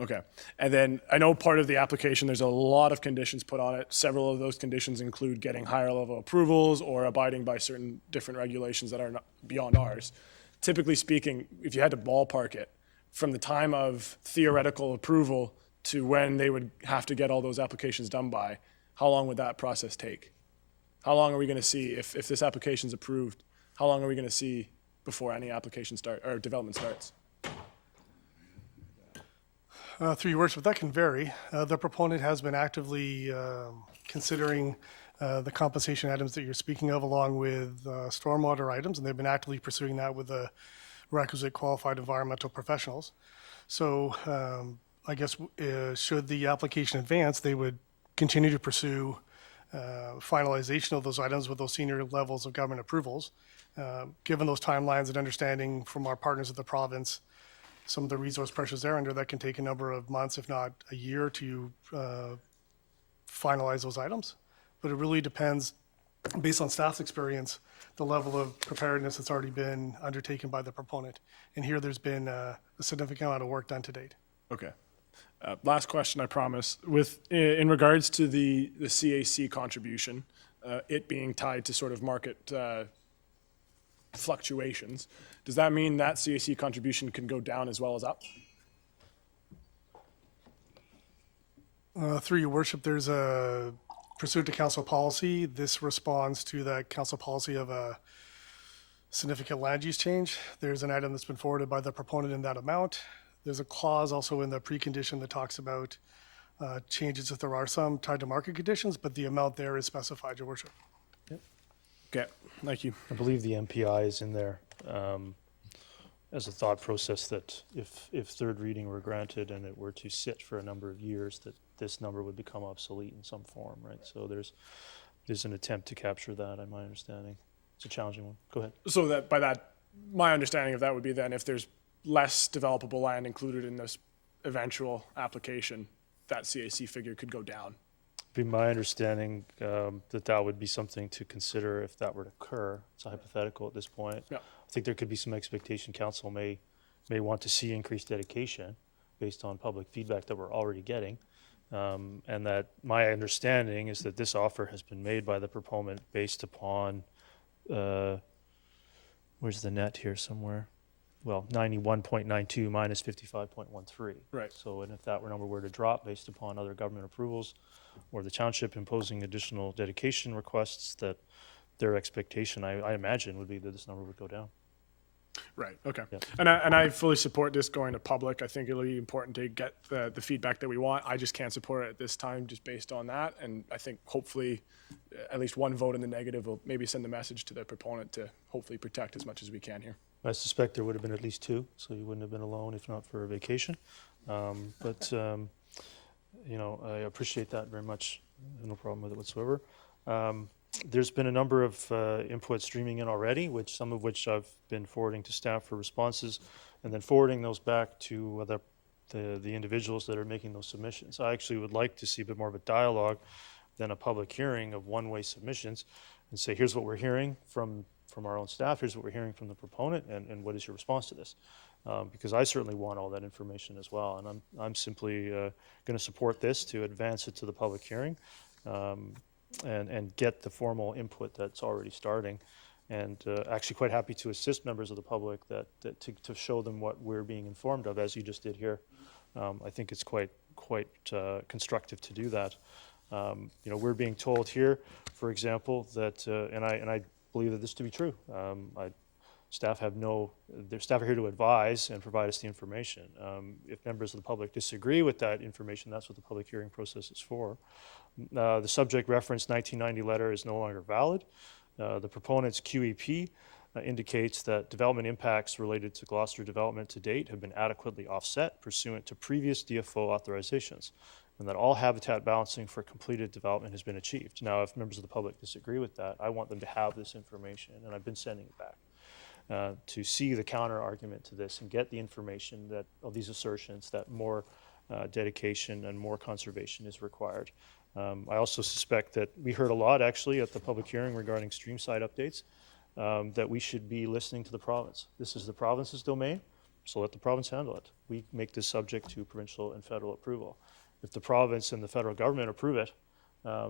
Okay. And then I know part of the application, there's a lot of conditions put on it. Several of those conditions include getting higher level approvals or abiding by certain different regulations that are not beyond ours. Typically speaking, if you had to ballpark it, from the time of theoretical approval to when they would have to get all those applications done by, how long would that process take? How long are we going to see, if this application is approved, how long are we going to see before any application or development starts? Through your worship, that can vary. The proponent has been actively considering the compensation items that you're speaking of, along with stormwater items, and they've been actively pursuing that with the requisite qualified environmental professionals. So I guess should the application advance, they would continue to pursue finalization of those items with those senior levels of government approvals. Given those timelines and understanding from our partners at the province, some of the resource pressures they're under, that can take a number of months, if not a year, to finalize those items. But it really depends, based on staff's experience, the level of preparedness that's already been undertaken by the proponent. And here there's been a significant amount of work done to date. Okay. Last question, I promise. In regards to the CAC contribution, it being tied to sort of market fluctuations, does that mean that CAC contribution can go down as well as up? Through your worship, there's a pursuant to council policy. This responds to that council policy of a significant land use change. There's an item that's been forwarded by the proponent in that amount. There's a clause also in the precondition that talks about changes if there are some tied to market conditions, but the amount there is specified, your worship. Okay, thank you. I believe the MPI is in there as a thought process that if third reading were granted and it were to sit for a number of years, that this number would become obsolete in some form, right? So there's an attempt to capture that, in my understanding. It's a challenging one. Go ahead. So that by that, my understanding of that would be then if there's less developable land included in this eventual application, that CAC figure could go down. Be my understanding that would be something to consider if that were to occur. It's a hypothetical at this point. Yeah. I think there could be some expectation. Council may want to see increased dedication based on public feedback that we're already getting. And that my understanding is that this offer has been made by the proponent based upon, where's the net here somewhere? Well, 91.92 minus 55.13. Right. So, and if that number were to drop based upon other government approvals or the township imposing additional dedication requests, that their expectation, I imagine, would be that this number would go down. Right, okay. Yeah. And I fully support this going to public. I think it'll be important to get the feedback that we want. I just can't support it at this time just based on that. And I think hopefully at least one vote in the negative will maybe send the message to the proponent to hopefully protect as much as we can here. I suspect there would have been at least two, so you wouldn't have been alone if not for a vacation. You know, I appreciate that very much. No problem with it whatsoever. There's been a number of input streaming in already, some of which I've been forwarding to staff for responses, and then forwarding those back to the individuals that are making those submissions. I actually would like to see a bit more of a dialogue than a public hearing of one-way submissions, and say, here's what we're hearing from our own staff, here's what we're hearing from the proponent, and what is your response to this? Because I certainly want all that information as well, and I'm simply going to support this to advance it to the public hearing. And get the formal input that's already starting, and actually quite happy to assist members of the public to show them what we're being informed of, as you just did here. I think it's quite constructive to do that. You know, we're being told here, for example, that and I believe that this to be true. Staff are here to advise and provide us the information. If members of the public disagree with that information, that's what the public hearing process is for. The subject reference 1990 letter is no longer valid. The proponent's QEP indicates that development impacts related to Gloucester development to date have been adequately offset pursuant to previous DFO authorizations, and that all habitat balancing for completed development has been achieved. Now, if members of the public disagree with that, I want them to have this information, and I've been sending it back to see the counter argument to this and get the information that of these assertions that more dedication and more conservation is required. I also suspect that we heard a lot actually at the public hearing regarding stream side updates, that we should be listening to the province. This is the province's domain, so let the province handle it. We make this subject to provincial and federal approval. If the province and the federal government approve it,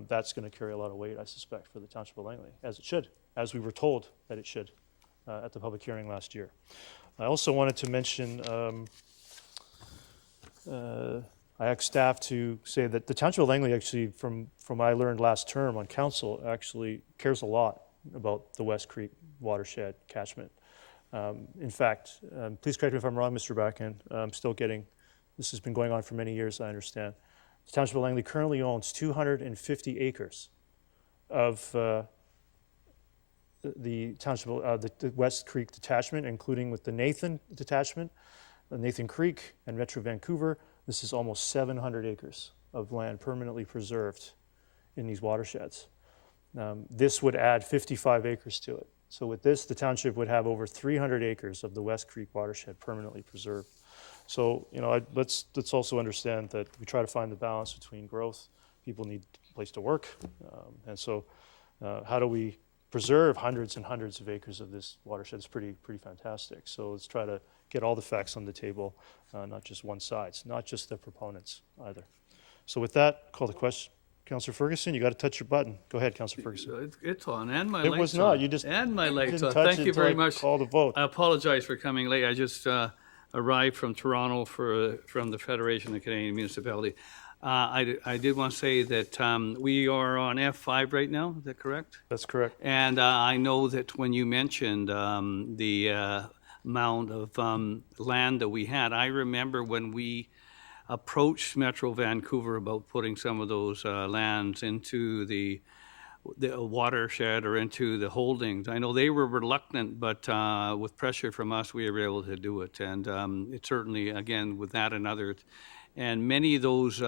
that's going to carry a lot of weight, I suspect, for the Township of Langley, as it should, as we were told that it should at the public hearing last year. I also wanted to mention I asked staff to say that the Township of Langley actually, from what I learned last term on council, actually cares a lot about the West Creek watershed catchment. In fact, please correct me if I'm wrong, Mr. Bracken, I'm still getting, this has been going on for many years, I understand. The Township of Langley currently owns 250 acres of the township, the West Creek detachment, including with the Nathan detachment, Nathan Creek and Metro Vancouver. This is almost 700 acres of land permanently preserved in these watersheds. This would add 55 acres to it. So with this, the township would have over 300 acres of the West Creek watershed permanently preserved. So, let's also understand that we try to find the balance between growth. People need a place to work. And so how do we preserve hundreds and hundreds of acres of this watershed? It's pretty fantastic. So let's try to get all the facts on the table, not just one side, not just the proponents either. So with that, call the question. Councillor Ferguson, you got to touch your button. Go ahead, Councillor Ferguson. It's on, and my It lights was not. on. You just and my lights didn't on. touch Thank it you until very I much. call the vote. I apologize for coming late. I just arrived from Toronto from the Federation of Canadian Municipalities. I did want to say that we are on F5 right now. Is that correct? That's correct. And I know that when you mentioned the amount of land that we had, I remember when we approached Metro Vancouver about putting some of those lands into the watershed or into the holdings. I know they were reluctant, but with pressure from us, we were able to do it. And it certainly, again, with that and others, and many of those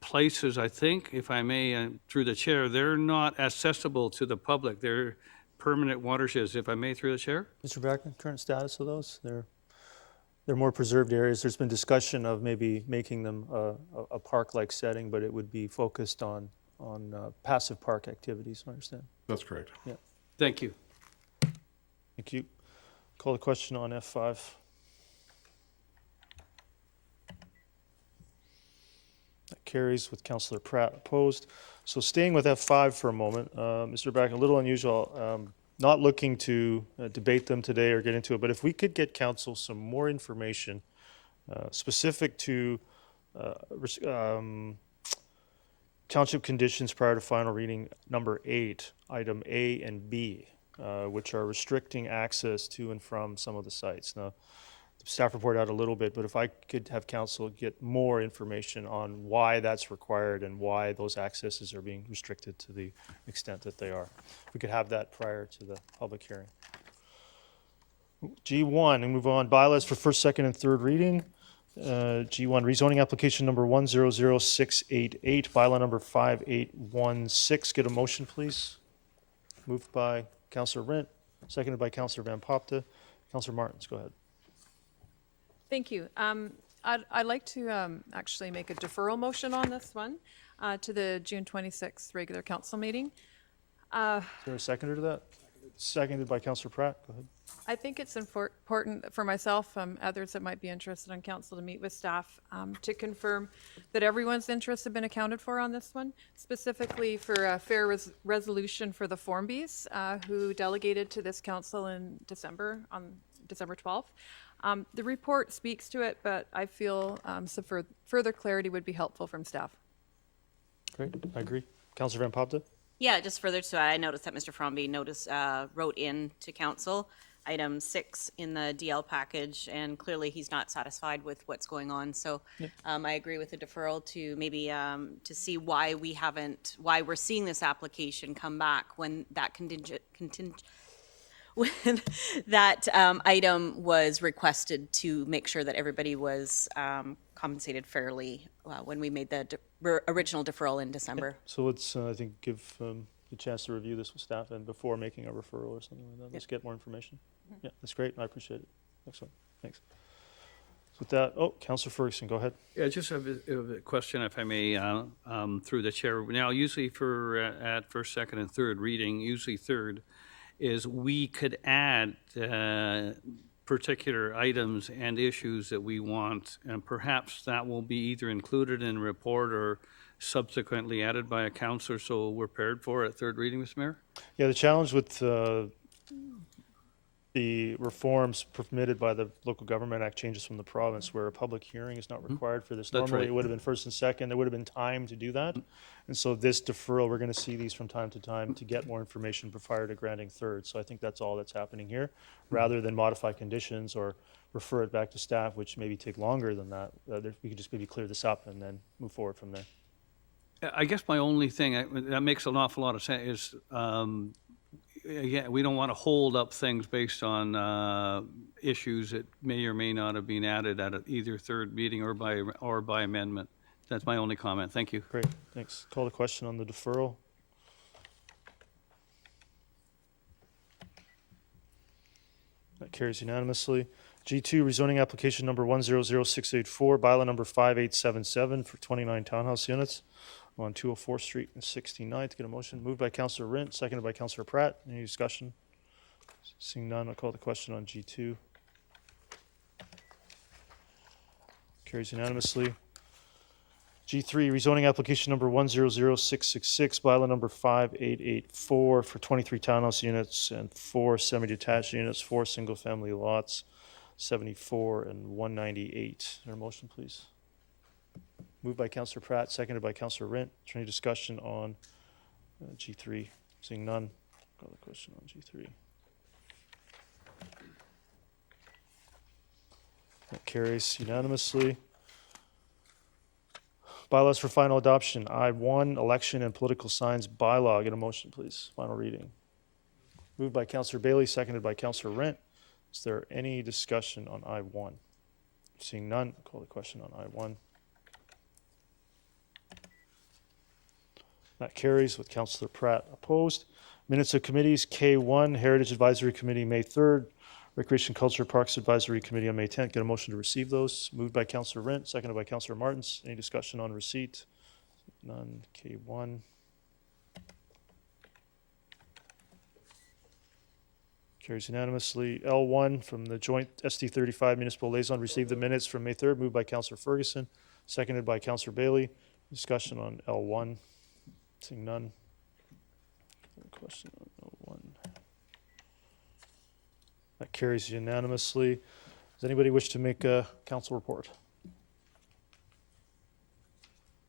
places, I think, if I may, through the chair, they're not accessible to the public. They're permanent watersheds, if I may, through the chair. Mr. Bracken, current status of those? They're more preserved areas. There's been discussion of maybe making them a park-like setting, but it would be focused on passive park activities, I understand. That's correct. Yeah. Thank you. Thank you. Call the question on F5. That carries with Councillor Pratt opposed. So staying with F5 for a moment, Mr. Bracken, a little unusual. Not looking to debate them today or get into it, but if we could get council some more information specific to township conditions prior to final reading number 8, item A and B, which are restricting access to and from some of the sites. Now, the staff report out a little bit, but if I could have council get more information on why that's required and why those accesses are being restricted to the extent that they are. If we could have that prior to the public hearing. G1, and move on. Bylaws for first, second, and third reading. G1, rezoning application number 100688, bylaw number 5816. Get a motion, please. Moved by Councillor Rent, seconded by Councillor Van Popte. Councillor Martins, go ahead. Thank you. I'd like to actually make a deferral motion on this one to the June 26th regular council meeting. Is there a seconder to that? Seconded by Councillor Pratt. Go ahead. I think it's important for myself, others that might be interested on council, to meet with staff to confirm that everyone's interests have been accounted for on this one, specifically for a fair resolution for the Form Bs who delegated to this council in December, on December 12th. The report speaks to it, but I feel some further clarity would be helpful from staff. Great, I agree. Councillor Van Popte? Yeah, just further to I noticed that Mr. Fromby wrote in to council item 6 in the DL package, and clearly he's not satisfied with what's going on. So I agree with the deferral to maybe to see why we're seeing this application come back when that when that item was requested to make sure that everybody was compensated fairly when we made the original deferral in December. So let's, I think, give a chance to review this with staff and before making a referral or something like that. Let's get more information. Yeah, that's great. I appreciate it. Excellent. Thanks. So with that, Councillor Ferguson, go ahead. Yeah, just have a question, if I may, through the chair. Now, usually for at first, second, and third reading, usually third, is we could add particular items and issues that we want, and perhaps that will be either included in a report or subsequently added by a councillor, so we're prepared for it at third reading, Mr. Mayor? Yeah, the challenge with the reforms permitted by the Local Government Act changes from the province where a public hearing is not required for this. That's Normally, right. it would have been first and second. There would have been time to do that. And so this deferral, we're going to see these from time to time to get more information prior to granting third. So I think that's all that's happening here, rather than modify conditions or refer it back to staff, which maybe take longer than that. We could just maybe clear this up and then move forward from there. I guess my only thing, that makes an awful lot of sense, is again, we don't want to hold up things based on issues that may or may not have been added at either third meeting or by amendment. That's my only comment. Thank you. Great, thanks. Call the question on the deferral. That carries unanimously. G2, rezoning application number 100684, bylaw number 5877 for 29 townhouse units on 204th Street and 69th. Get a motion. Moved by Councillor Rint, seconded by Councillor Pratt. Any discussion? Seeing none, I'll call the question on G2. Carries unanimously. G3, rezoning application number 100666, bylaw number 5884 for 23 townhouse units and 4 semi-detached units, 4 single-family lots, 74 and 198. Is there a motion, please? Moved by Councillor Pratt, seconded by Councillor Rint. Is there any discussion on G3? Seeing none, call the question on G3. That carries unanimously. Bylaws for final adoption. I-1, election and political signs bylaw. Get a motion, please. Final reading. Moved by Councillor Bailey, seconded by Councillor Rint. Is there any discussion on I-1? Seeing none, I'll call the question on I-1. That carries with Councillor Pratt opposed. Minutes of committees, K1, Heritage Advisory Committee, May 3rd. Recreation, Culture, Parks Advisory Committee on May 10th. Get a motion to receive those. Moved by Councillor Rint, seconded by Councillor Martins. Any discussion on receipt? None. K1. Carries unanimously. L1 from the joint SD35 Municipal Liaison received the minutes from May 3rd. Moved by Councillor Ferguson, seconded by Councillor Bailey. Discussion on L1. Seeing none. Question on L1. That carries unanimously. Does anybody wish to make a council report?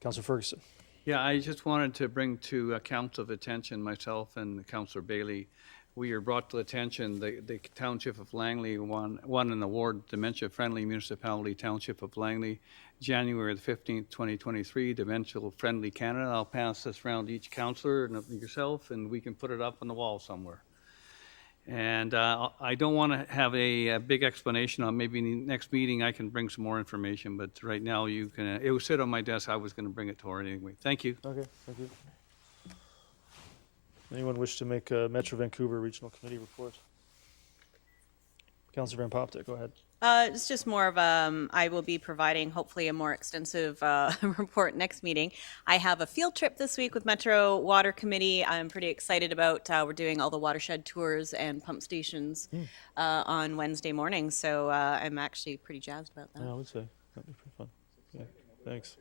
Councillor Ferguson. Yeah, I just wanted to bring to council's attention, myself and Councillor Bailey, we are brought to attention, the Township of Langley won an award, Dementia Friendly Municipality Township of Langley, January the 15th, 2023, Dementia Friendly Canada. I'll pass this around to each councillor and yourself, and we can put it up on the wall somewhere. And I don't want to have a big explanation on, maybe in the next meeting I can bring some more information, but right now you can, it will sit on my desk. I was going to bring it to her anyway. Thank you. Okay, thank you. Anyone wish to make a Metro Vancouver Regional Committee report? Councillor Van Poptek, go ahead. It's just more of I will be providing hopefully a more extensive report next meeting. I have a field trip this week with Metro Water Committee. I'm pretty excited about, we're doing all the watershed tours and pump stations on Wednesday morning. So I'm actually pretty jazzed about that. Yeah, I would say that'd be pretty fun. Yeah, thanks.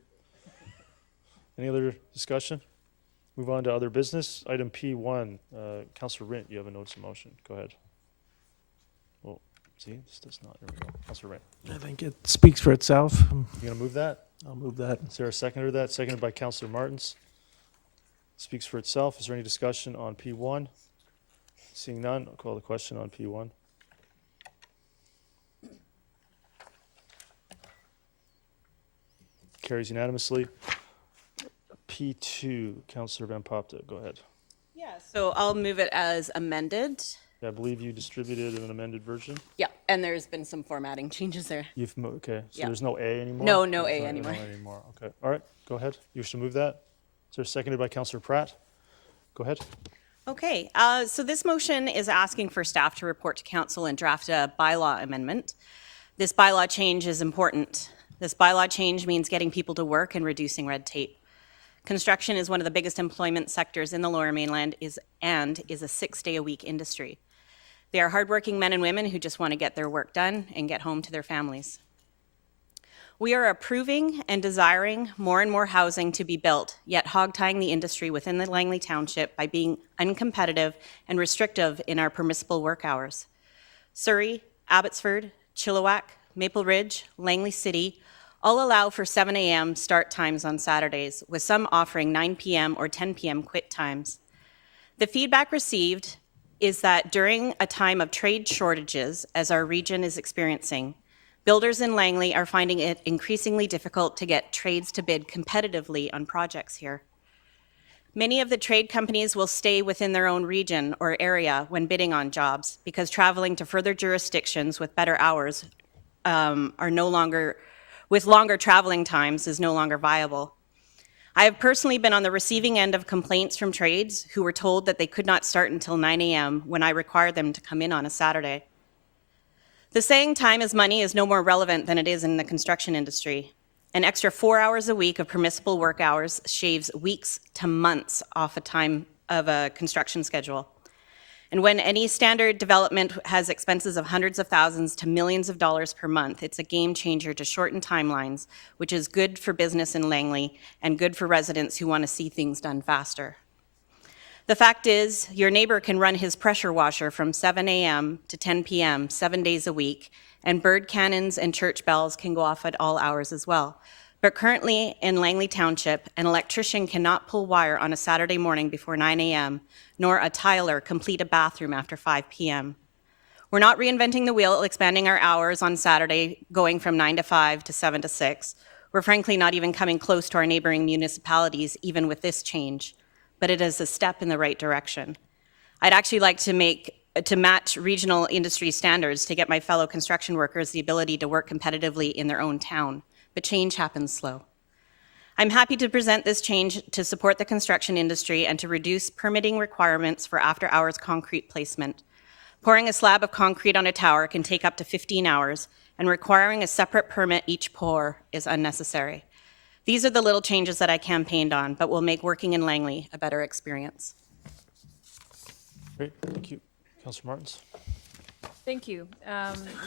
Any other discussion? Move on to other business. Item P1, Councillor Rint, you have a notice of motion. Go ahead. Well, see, this does not. There we go. Councillor Rint. I think it speaks for itself. You gonna move that? I'll move that. Is there a seconder to that? Seconded by Councillor Martins. Speaks for itself. Is there any discussion on P1? Seeing none, I'll call the question on P1. Carries unanimously. P2, Councillor Van Poptek, go ahead. Yeah, so I'll move it as amended. I believe you distributed an amended version. Yeah, and there's been some formatting changes there. Okay, so Yeah. there's no A anymore? No, no There's A not anymore. anymore. Okay, all right, go ahead. You wish to move that? Is there seconded by Councillor Pratt? Go ahead. Okay, so this motion is asking for staff to report to council and draft a bylaw amendment. This bylaw change is important. This bylaw change means getting people to work and reducing red tape. Construction is one of the biggest employment sectors in the Lower Mainland is a 6-day-a-week industry. They are hardworking men and women who just want to get their work done and get home to their families. We are approving and desiring more and more housing to be built, yet hog-tying the industry within the Langley Township by being uncompetitive and restrictive in our permissible work hours. Surrey, Abbotsford, Chilliwack, Maple Ridge, Langley City all allow for 7 a.m. start times on Saturdays, with some offering 9 p.m. or 10 p.m. quit times. The feedback received is that during a time of trade shortages, as our region is experiencing, builders in Langley are finding it increasingly difficult to get trades to bid competitively on projects here. Many of the trade companies will stay within their own region or area when bidding on jobs because traveling to further jurisdictions with better hours with longer traveling times is no longer viable. I have personally been on the receiving end of complaints from trades who were told that they could not start until 9 a.m. when I required them to come in on a Saturday. The saying time is money is no more relevant than it is in the construction industry. An extra 4 hours a week of permissible work hours shaves weeks to months off a construction schedule. And when any standard development has expenses of hundreds of thousands to millions of dollars per month, it's a game changer to shorten timelines, which is good for business in Langley and good for residents who want to see things done faster. The fact is, your neighbor can run his pressure washer from 7 a.m. to 10 p.m. 7 days a week, and bird cannons and church bells can go off at all hours as well. But currently in Langley Township, an electrician cannot pull wire on a Saturday morning before 9 a.m., nor a tiler complete a bathroom after 5 p.m. We're not reinventing the wheel, expanding our hours on Saturday, going from 9 to 5 to 7 to 6. We're frankly not even coming close to our neighboring municipalities, even with this change, but it is a step in the right direction. I'd actually like to match regional industry standards to get my fellow construction workers the ability to work competitively in their own town, but change happens slow. I'm happy to present this change to support the construction industry and to reduce permitting requirements for after-hours concrete placement. Pouring a slab of concrete on a tower can take up to 15 hours, and requiring a separate permit each pour is unnecessary. These are the little changes that I campaigned on, but will make working in Langley a better experience. Great, thank you. Councillor Martins. Thank you.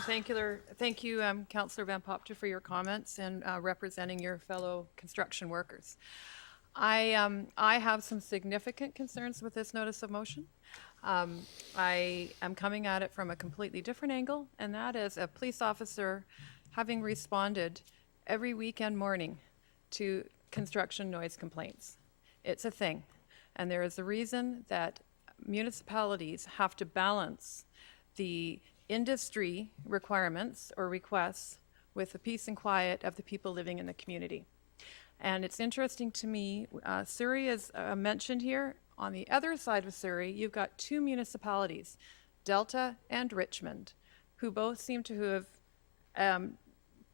Thank you, Councillor Van Popte, for your comments and representing your fellow construction workers. I have some significant concerns with this notice of motion. I am coming at it from a completely different angle, and that is a police officer having responded every weekend morning to construction noise complaints. It's a thing, and there is a reason that municipalities have to balance the industry requirements or requests with the peace and quiet of the people living in the community. And it's interesting to me, Surrey is mentioned here. On the other side of Surrey, you've got two municipalities, Delta and Richmond, who both seem to have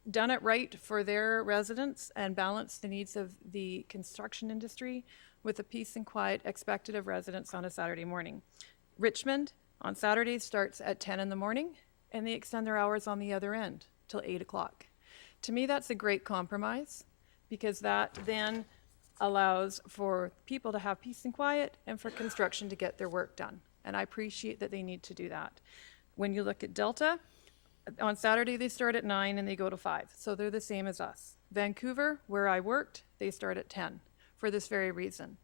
done it right for their residents and balanced the needs of the construction industry with the peace and quiet expected of residents on a Saturday morning. Richmond on Saturdays starts at 10 in the morning, and they extend their hours on the other end till 8 o'clock. To me, that's a great compromise, because that then allows for people to have peace and quiet and for construction to get their work done. And I appreciate that they need to do that. When you look at Delta, on Saturday they start at 9 and they go to 5. So they're the same as us. Vancouver, where I worked, they start at 10 for this very reason.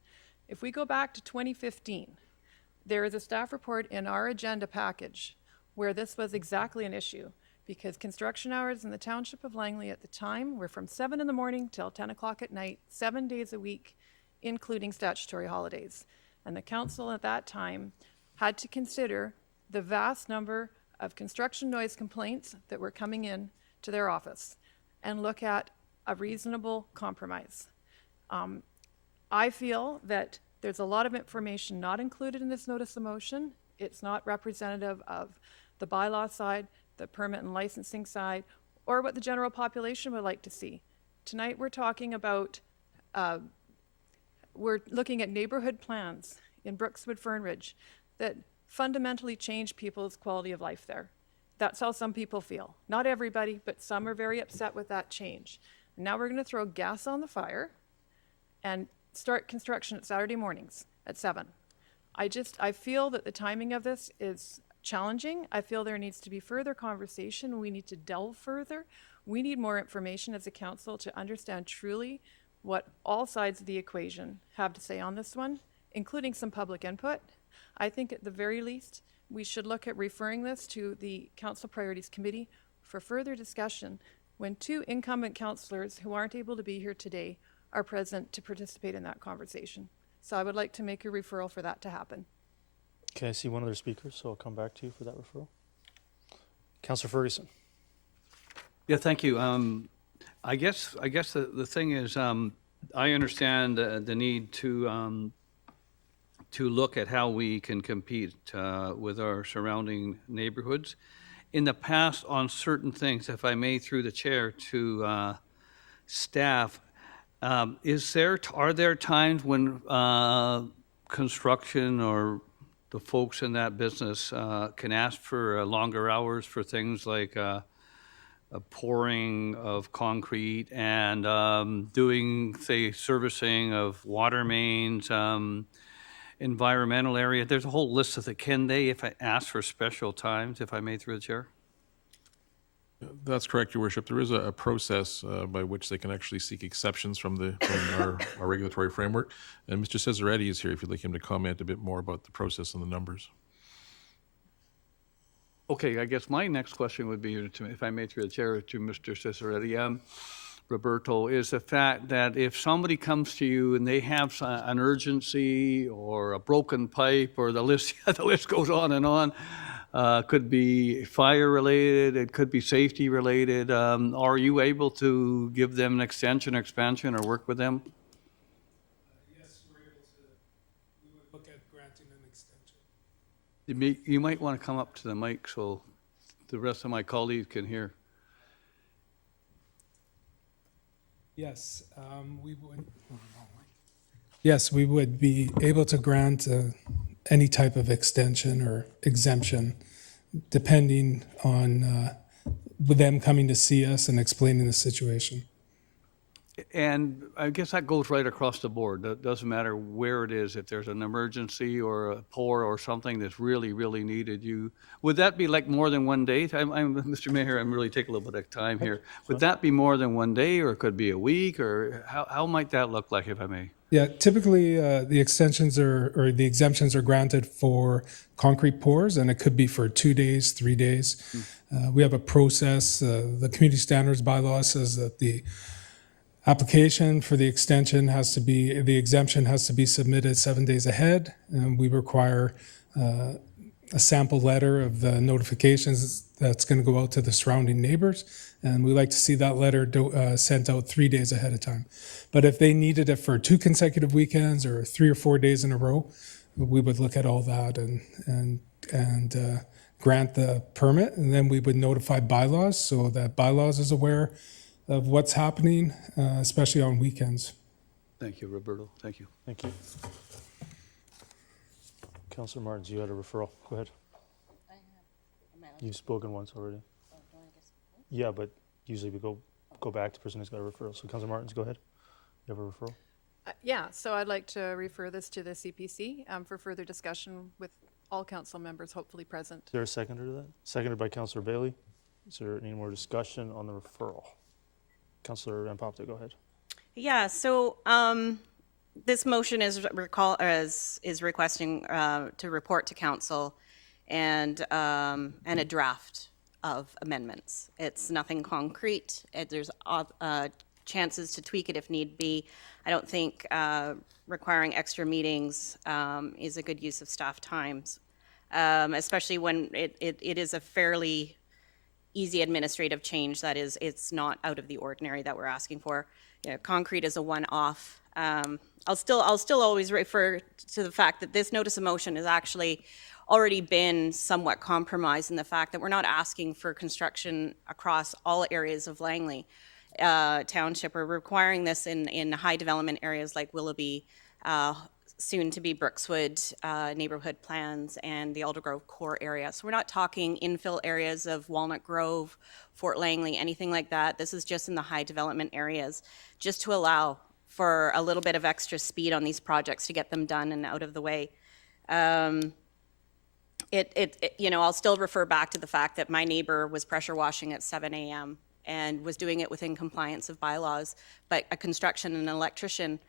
If we go back to 2015, there is a staff report in our agenda package where this was exactly an issue, because construction hours in the Township of Langley at the time were from 7 in the morning till 10 o'clock at night, 7 days a week, including statutory holidays. And the council at that time had to consider the vast number of construction noise complaints that were coming in to their office and look at a reasonable compromise. I feel that there's a lot of information not included in this notice of motion. It's not representative of the bylaw side, the permit and licensing side, or what the general population would like to see. Tonight we're talking about, we're looking at neighborhood plans in Brookswood Fern Ridge that fundamentally change people's quality of life there. That's how some people feel. Not everybody, but some are very upset with that change. And now we're going to throw gas on the fire and start construction at Saturday mornings at 7. I feel that the timing of this is challenging. I feel there needs to be further conversation. We need to delve further. We need more information as a council to understand truly what all sides of the equation have to say on this one, including some public input. I think at the very least, we should look at referring this to the Council Priorities Committee for further discussion when two incumbent councillors who aren't able to be here today are present to participate in that conversation. So I would like to make a referral for that to happen. Okay, I see one other speaker, so I'll come back to you for that referral. Councillor Ferguson. Yeah, thank you. I guess the thing is, I understand the need to to look at how we can compete with our surrounding neighborhoods. In the past, on certain things, if I may, through the chair to staff, are there times when construction or the folks in that business can ask for longer hours for things like a pouring of concrete and doing, say, servicing of water mains, environmental area? There's a whole list of it. Can they, if I ask for special times, if I may, through the chair? That's correct, Your Worship. There is a process by which they can actually seek exceptions from our regulatory framework. And Mr. Cesaretti is here if you'd like him to comment a bit more about the process and the numbers. Okay, I guess my next question would be, if I may, through the chair, to Mr. Cesaretti. Roberto, is the fact that if somebody comes to you and they have an urgency or a broken pipe, or the list goes on and on, could be fire related, it could be safety related, are you able to give them an extension, expansion, or work with them? Yes, we're able to. We would look at granting an extension. You might want to come up to the mic so the rest of my colleagues can hear. Yes, we would. Yes, we would be able to grant any type of extension or exemption, depending on with them coming to see us and explaining the situation. And I guess that goes right across the board. It doesn't matter where it is. If there's an emergency or a pour or something that's really, really needed, would that be like more than one day? Mr. Mayor, I'm really taking a little bit of time here. Would that be more than one day, or it could be a week, or how might that look like, if I may? Yeah, typically the extensions or the exemptions are granted for concrete pours, and it could be for 2 days, 3 days. We have a process. The community standards bylaw says that the application for the exemption has to be submitted 7 days ahead, and we require a sample letter of the notifications that's going to go out to the surrounding neighbors, and we like to see that letter sent out 3 days ahead of time. But if they needed it for 2 consecutive weekends or 3 or 4 days in a row, we would look at all that and grant the permit, and then we would notify bylaws so that bylaws is aware of what's happening, especially on weekends. Thank you, Roberto. Thank you. Thank you. Councillor Martins, you had a referral. Go ahead. You've spoken once already. Yeah, but usually we go back to the person who's got a referral. So Councillor Martins, go ahead. You have a referral? Yeah, so I'd like to refer this to the CPC for further discussion with all council members hopefully present. Is there a seconder to that? Seconded by Councillor Bailey. Is there any more discussion on the referral? Councillor Van Popte, go ahead. Yeah, so this motion is requesting to report to council and a draft of amendments. It's nothing concrete. There's chances to tweak it if need be. I don't think requiring extra meetings is a good use of staff times, especially when it is a fairly easy administrative change that it's not out of the ordinary that we're asking for. You know, concrete is a one-off. I'll still always refer to the fact that this notice of motion has actually already been somewhat compromised in the fact that we're not asking for construction across all areas of Langley Township. We're requiring this in high development areas like Willoughby, soon to be Brookswood neighborhood plans, and the Aldergrove core area. So we're not talking infill areas of Walnut Grove, Fort Langley, anything like that. This is just in the high development areas, just to allow for a little bit of extra speed on these projects to get them done and out of the way. I'll still refer back to the fact that my neighbor was pressure washing at 7 a.m. and was doing it within compliance of bylaws, but a construction and an electrician,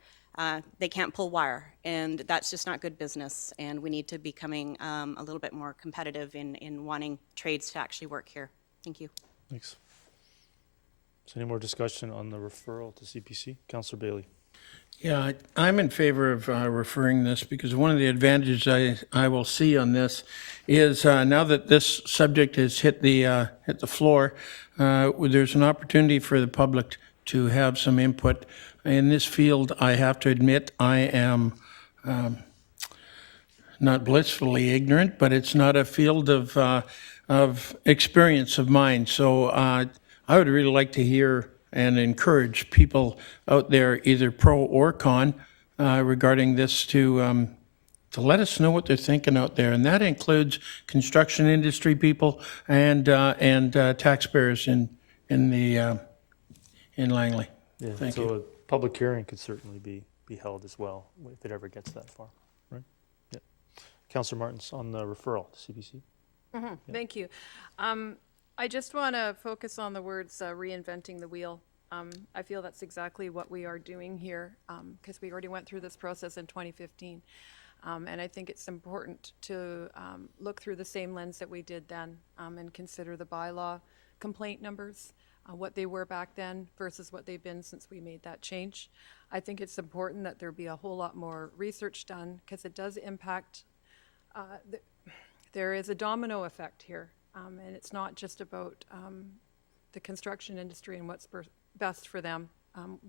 they can't pull wire, and that's just not good business, and we need to be becoming a little bit more competitive in wanting trades to actually work here. Thank you. Thanks. Is there any more discussion on the referral to CPC? Councillor Bailey. Yeah, I'm in favor of referring this because one of the advantages I will see on this is now that this subject has hit the floor, there's an opportunity for the public to have some input. In this field, I have to admit, I am not blissfully ignorant, but it's not a field of experience of mine. So I would really like to hear and encourage people out there, either pro or con, regarding this to let us know what they're thinking out there. And that includes construction industry people and taxpayers in Langley. Yeah, Thank so you. a public hearing could certainly be held as well, if it ever gets that far, right? Yeah. Councillor Martins on the referral to CBC. Thank you. I just want to focus on the words reinventing the wheel. I feel that's exactly what we are doing here because we already went through this process in 2015. And I think it's important to look through the same lens that we did then and consider the bylaw complaint numbers, what they were back then versus what they've been since we made that change. I think it's important that there be a whole lot more research done because it does impact, there is a domino effect here. And it's not just about the construction industry and what's best for them.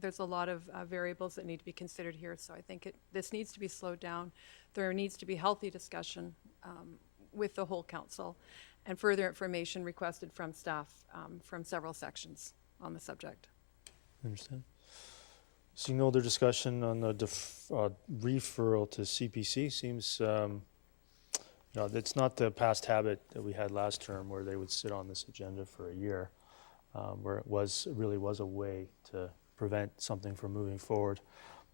There's a lot of variables that need to be considered here. So I think this needs to be slowed down. There needs to be healthy discussion with the whole council and further information requested from staff from several sections on the subject. Understand. Seeing no other discussion on the referral to CPC, seems no, it's not the past habit that we had last term where they would sit on this agenda for a year, where it really was a way to prevent something from moving forward.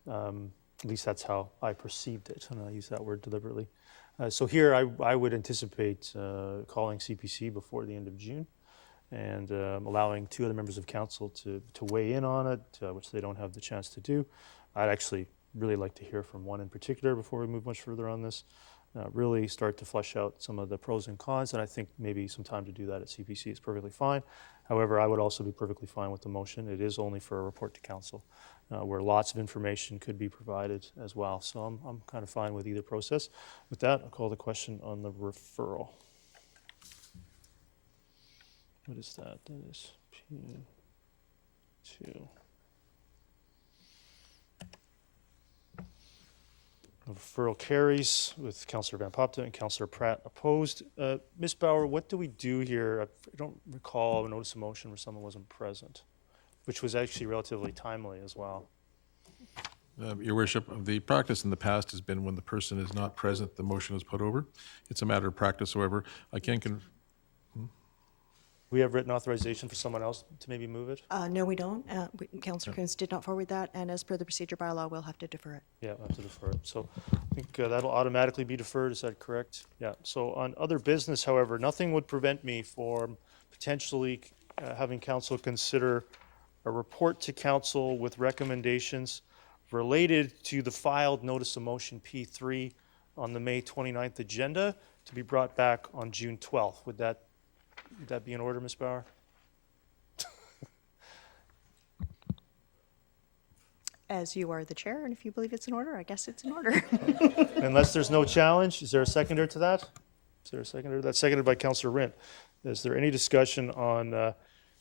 At least that's how I perceived it, and I use that word deliberately. So here I would anticipate calling CPC before the end of June and allowing two other members of council to weigh in on it, which they don't have the chance to do. I'd actually really like to hear from one in particular before we move much further on this. Really start to flesh out some of the pros and cons, and I think maybe some time to do that at CPC is perfectly fine. However, I would also be perfectly fine with the motion. It is only for a report to council, where lots of information could be provided as well. So I'm kind of fine with either process. With that, I'll call the question on the referral. What is that? That is P2. Referral carries with Councillor Van Popten and Councillor Pratt opposed. Ms. Bauer, what do we do here? I don't recall a notice of motion where someone wasn't present, which was actually relatively timely as well. Your Worship, the practice in the past has been when the person is not present, the motion is put over. It's a matter of practice, however. I can We have written authorization for someone else to maybe move it? No, we don't. Councillor Coons did not forward that, and as per the procedure bylaw, we'll have to defer it. Yeah, we'll have to defer it. So I think that'll automatically be deferred. Is that correct? Yeah. So on other business, however, nothing would prevent me from potentially having council consider a report to council with recommendations related to the filed notice of motion P3 on the May 29th agenda to be brought back on June 12th. Would that be in order, Ms. Bauer? As you are the chair, and if you believe it's in order, I guess it's in order. Unless there's no challenge, is there a seconder to that? Is there a seconder? That's seconded by Councillor Rint. Is there any discussion on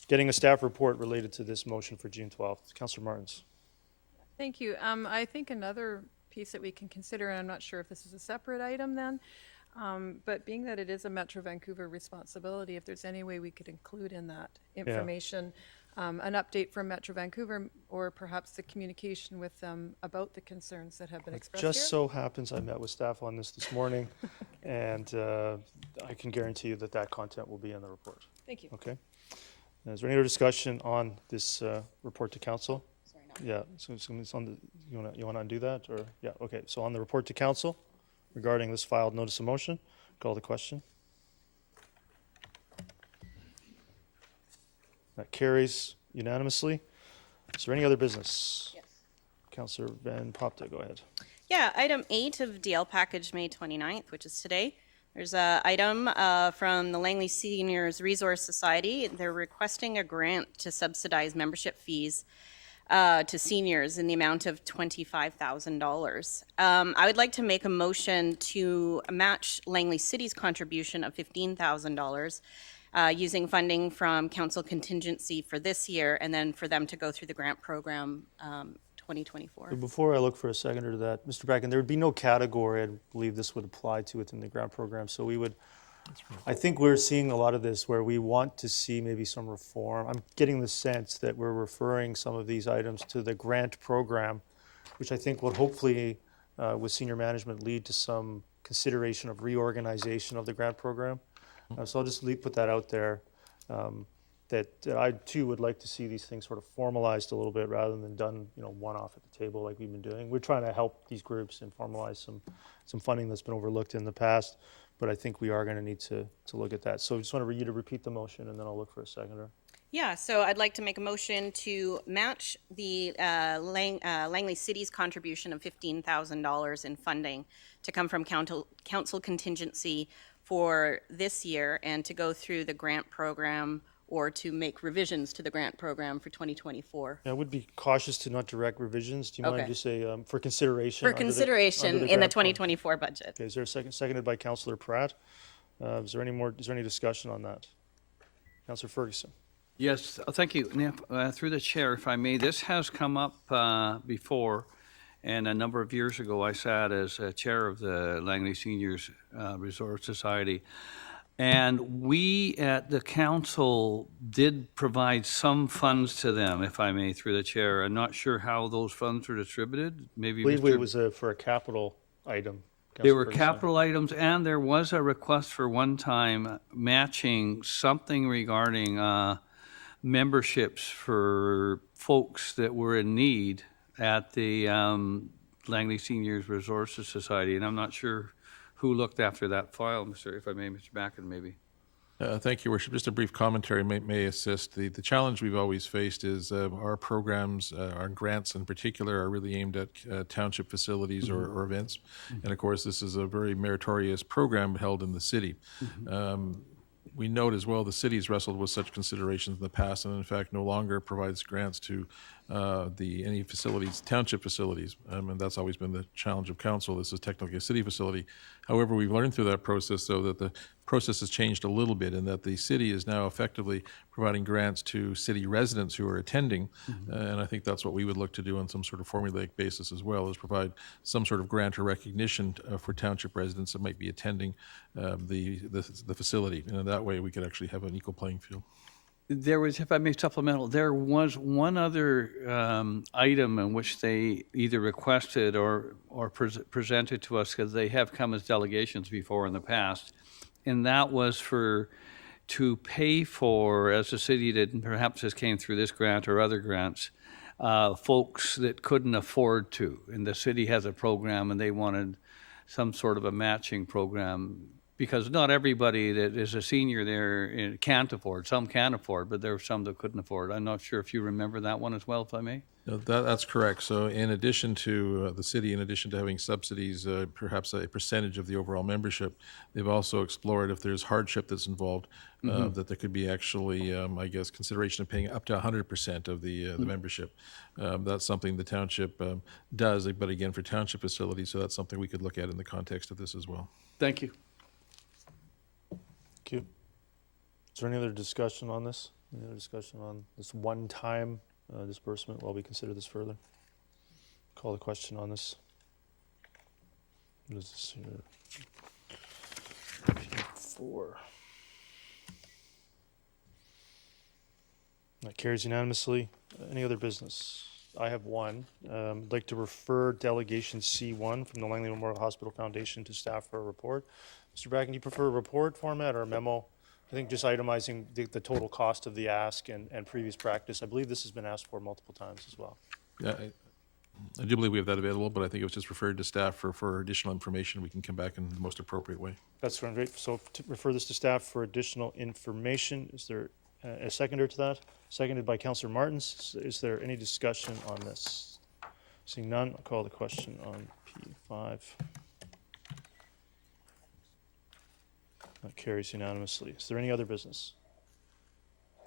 getting a staff report related to this motion for June 12th? Councillor Martins. Thank you. I think another piece that we can consider, and I'm not sure if this is a separate item then, but being that it is a Metro Vancouver responsibility, if there's any way we could include in that information an update from Metro Vancouver or perhaps the communication with them about the concerns that have been expressed here. Just so happens I met with staff on this morning, and I can guarantee you that content will be in the report. Thank you. Okay. Is there any other discussion on this report to council? Sorry, yeah. So it's on the. You want to undo that, or yeah? Okay. So on the report to council regarding this filed notice of motion, call the question. That carries unanimously. Is there any other business? Yes. Councillor Van Popte, go ahead. Yeah, item 8 of DL package May 29th, which is today. There's an item from the Langley Seniors Resource Society. They're requesting a grant to subsidize membership fees to seniors in the amount of $25,000. I would like to make a motion to match Langley City's contribution of $15,000 using funding from council contingency for this year, and then for them to go through the grant program 2024. Before I look for a seconder to that, Mr. Bracken, there would be no category I believe this would apply to within the grant program. So we would, I think we're seeing a lot of this where we want to see maybe some reform. I'm getting the sense that we're referring some of these items to the grant program, which I think will hopefully, with senior management, lead to some consideration of reorganization of the grant program. So I'll just put that out there. That I too would like to see these things sort of formalized a little bit rather than done, one off at the table like we've been doing. We're trying to help these groups and formalize some funding that's been overlooked in the past, but I think we are going to need to look at that. So I just want you to repeat the motion, and then I'll look for a seconder. Yeah, so I'd like to make a motion to match the Langley City's contribution of $15,000 in funding to come from council contingency for this year and to go through the grant program or to make revisions to the grant program for 2024. I would be cautious to not direct revisions. Do you mind Okay. to say for consideration? For consideration in the grant program? 2024 budget. Okay, is there a second? Seconded by Councillor Pratt. Is there any discussion on that? Councillor Ferguson. Yes, thank you. Nip, through the chair, if I may, this has come up before, and a number of years ago I sat as chair of the Langley Seniors Resort Society. And we at the council did provide some funds to them, if I may, through the chair. I'm not sure how those funds were distributed. Maybe I believe Mr. it was for a capital item. They were Councillor Ferguson. capital items, and there was a request for one time matching something regarding memberships for folks that were in need at the Langley Seniors Resources Society, and I'm not sure who looked after that file, if I may, Mr. Backen, maybe. Thank you, Worship. Just a brief commentary may assist. The challenge we've always faced is our programs, our grants in particular, are really aimed at township facilities or events. And of course, this is a very meritorious program held in the city. We note as well the city has wrestled with such considerations in the past and in fact no longer provides grants to any facilities, township facilities, and that's always been the challenge of council. This is technically a city facility. However, we've learned through that process, though, that the process has changed a little bit in that the city is now effectively providing grants to city residents who are attending, and I think that's what we would look to do on some sort of formulaic basis as well, is provide some sort of grant or recognition for township residents that might be attending the facility, and in that way we could actually have an equal playing field. There was, if I may supplemental, there was one other item in which they either requested or presented to us, because they have come as delegations before in the past, and that was to pay for, as the city did, and perhaps this came through this grant or other grants, folks that couldn't afford to. And the city has a program, and they wanted some sort of a matching program, because not everybody that is a senior there can't afford. Some can afford, but there are some that couldn't afford. I'm not sure if you remember that one as well, if I may. No, that's correct. So in addition to the city, in addition to having subsidies, perhaps a percentage of the overall membership, they've also explored if there's hardship that's involved, that there could be actually, I guess, consideration of paying up to 100% of the membership. That's something the township does, but again, for township facilities, so that's something we could look at in the context of this as well. Thank you. Thank you. Is there any other discussion on this? Any other discussion on this one-time disbursement while we consider this further? Call the question on this. What is this here? P4. That carries unanimously. Any other business? I have one. I'd like to refer delegation C1 from the Langley Memorial Hospital Foundation to staff for a report. Mr. Bracken, do you prefer a report format or a memo? I think just itemizing the total cost of the ask and previous practice. I believe this has been asked for multiple times as well. Yeah, I do believe we have that available, but I think it was just referred to staff for additional information. We can come back in the most appropriate way. That's great. So to refer this to staff for additional information. Is there a seconder to that? Seconded by Councillor Martins. Is there any discussion on this? Seeing none, I'll call the question on P5. That carries unanimously. Is there any other business?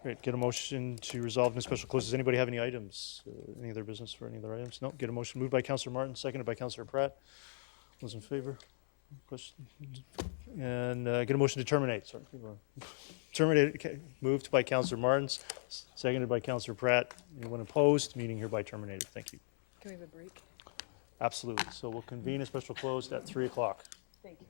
Great. Get a motion to resolve in special close. Does anybody have any items? Any other business for any other items? No. Get a motion moved by Councillor Martin, seconded by Councillor Pratt. Those in favor? Question. And get a motion to terminate. Sorry. Terminate. Okay. Moved by Councillor Martins, seconded by Councillor Pratt. Anyone opposed? Meeting hereby terminated. Thank you. Can we have a break? Absolutely. So we'll convene a special closed at 3 o'clock. Thank you.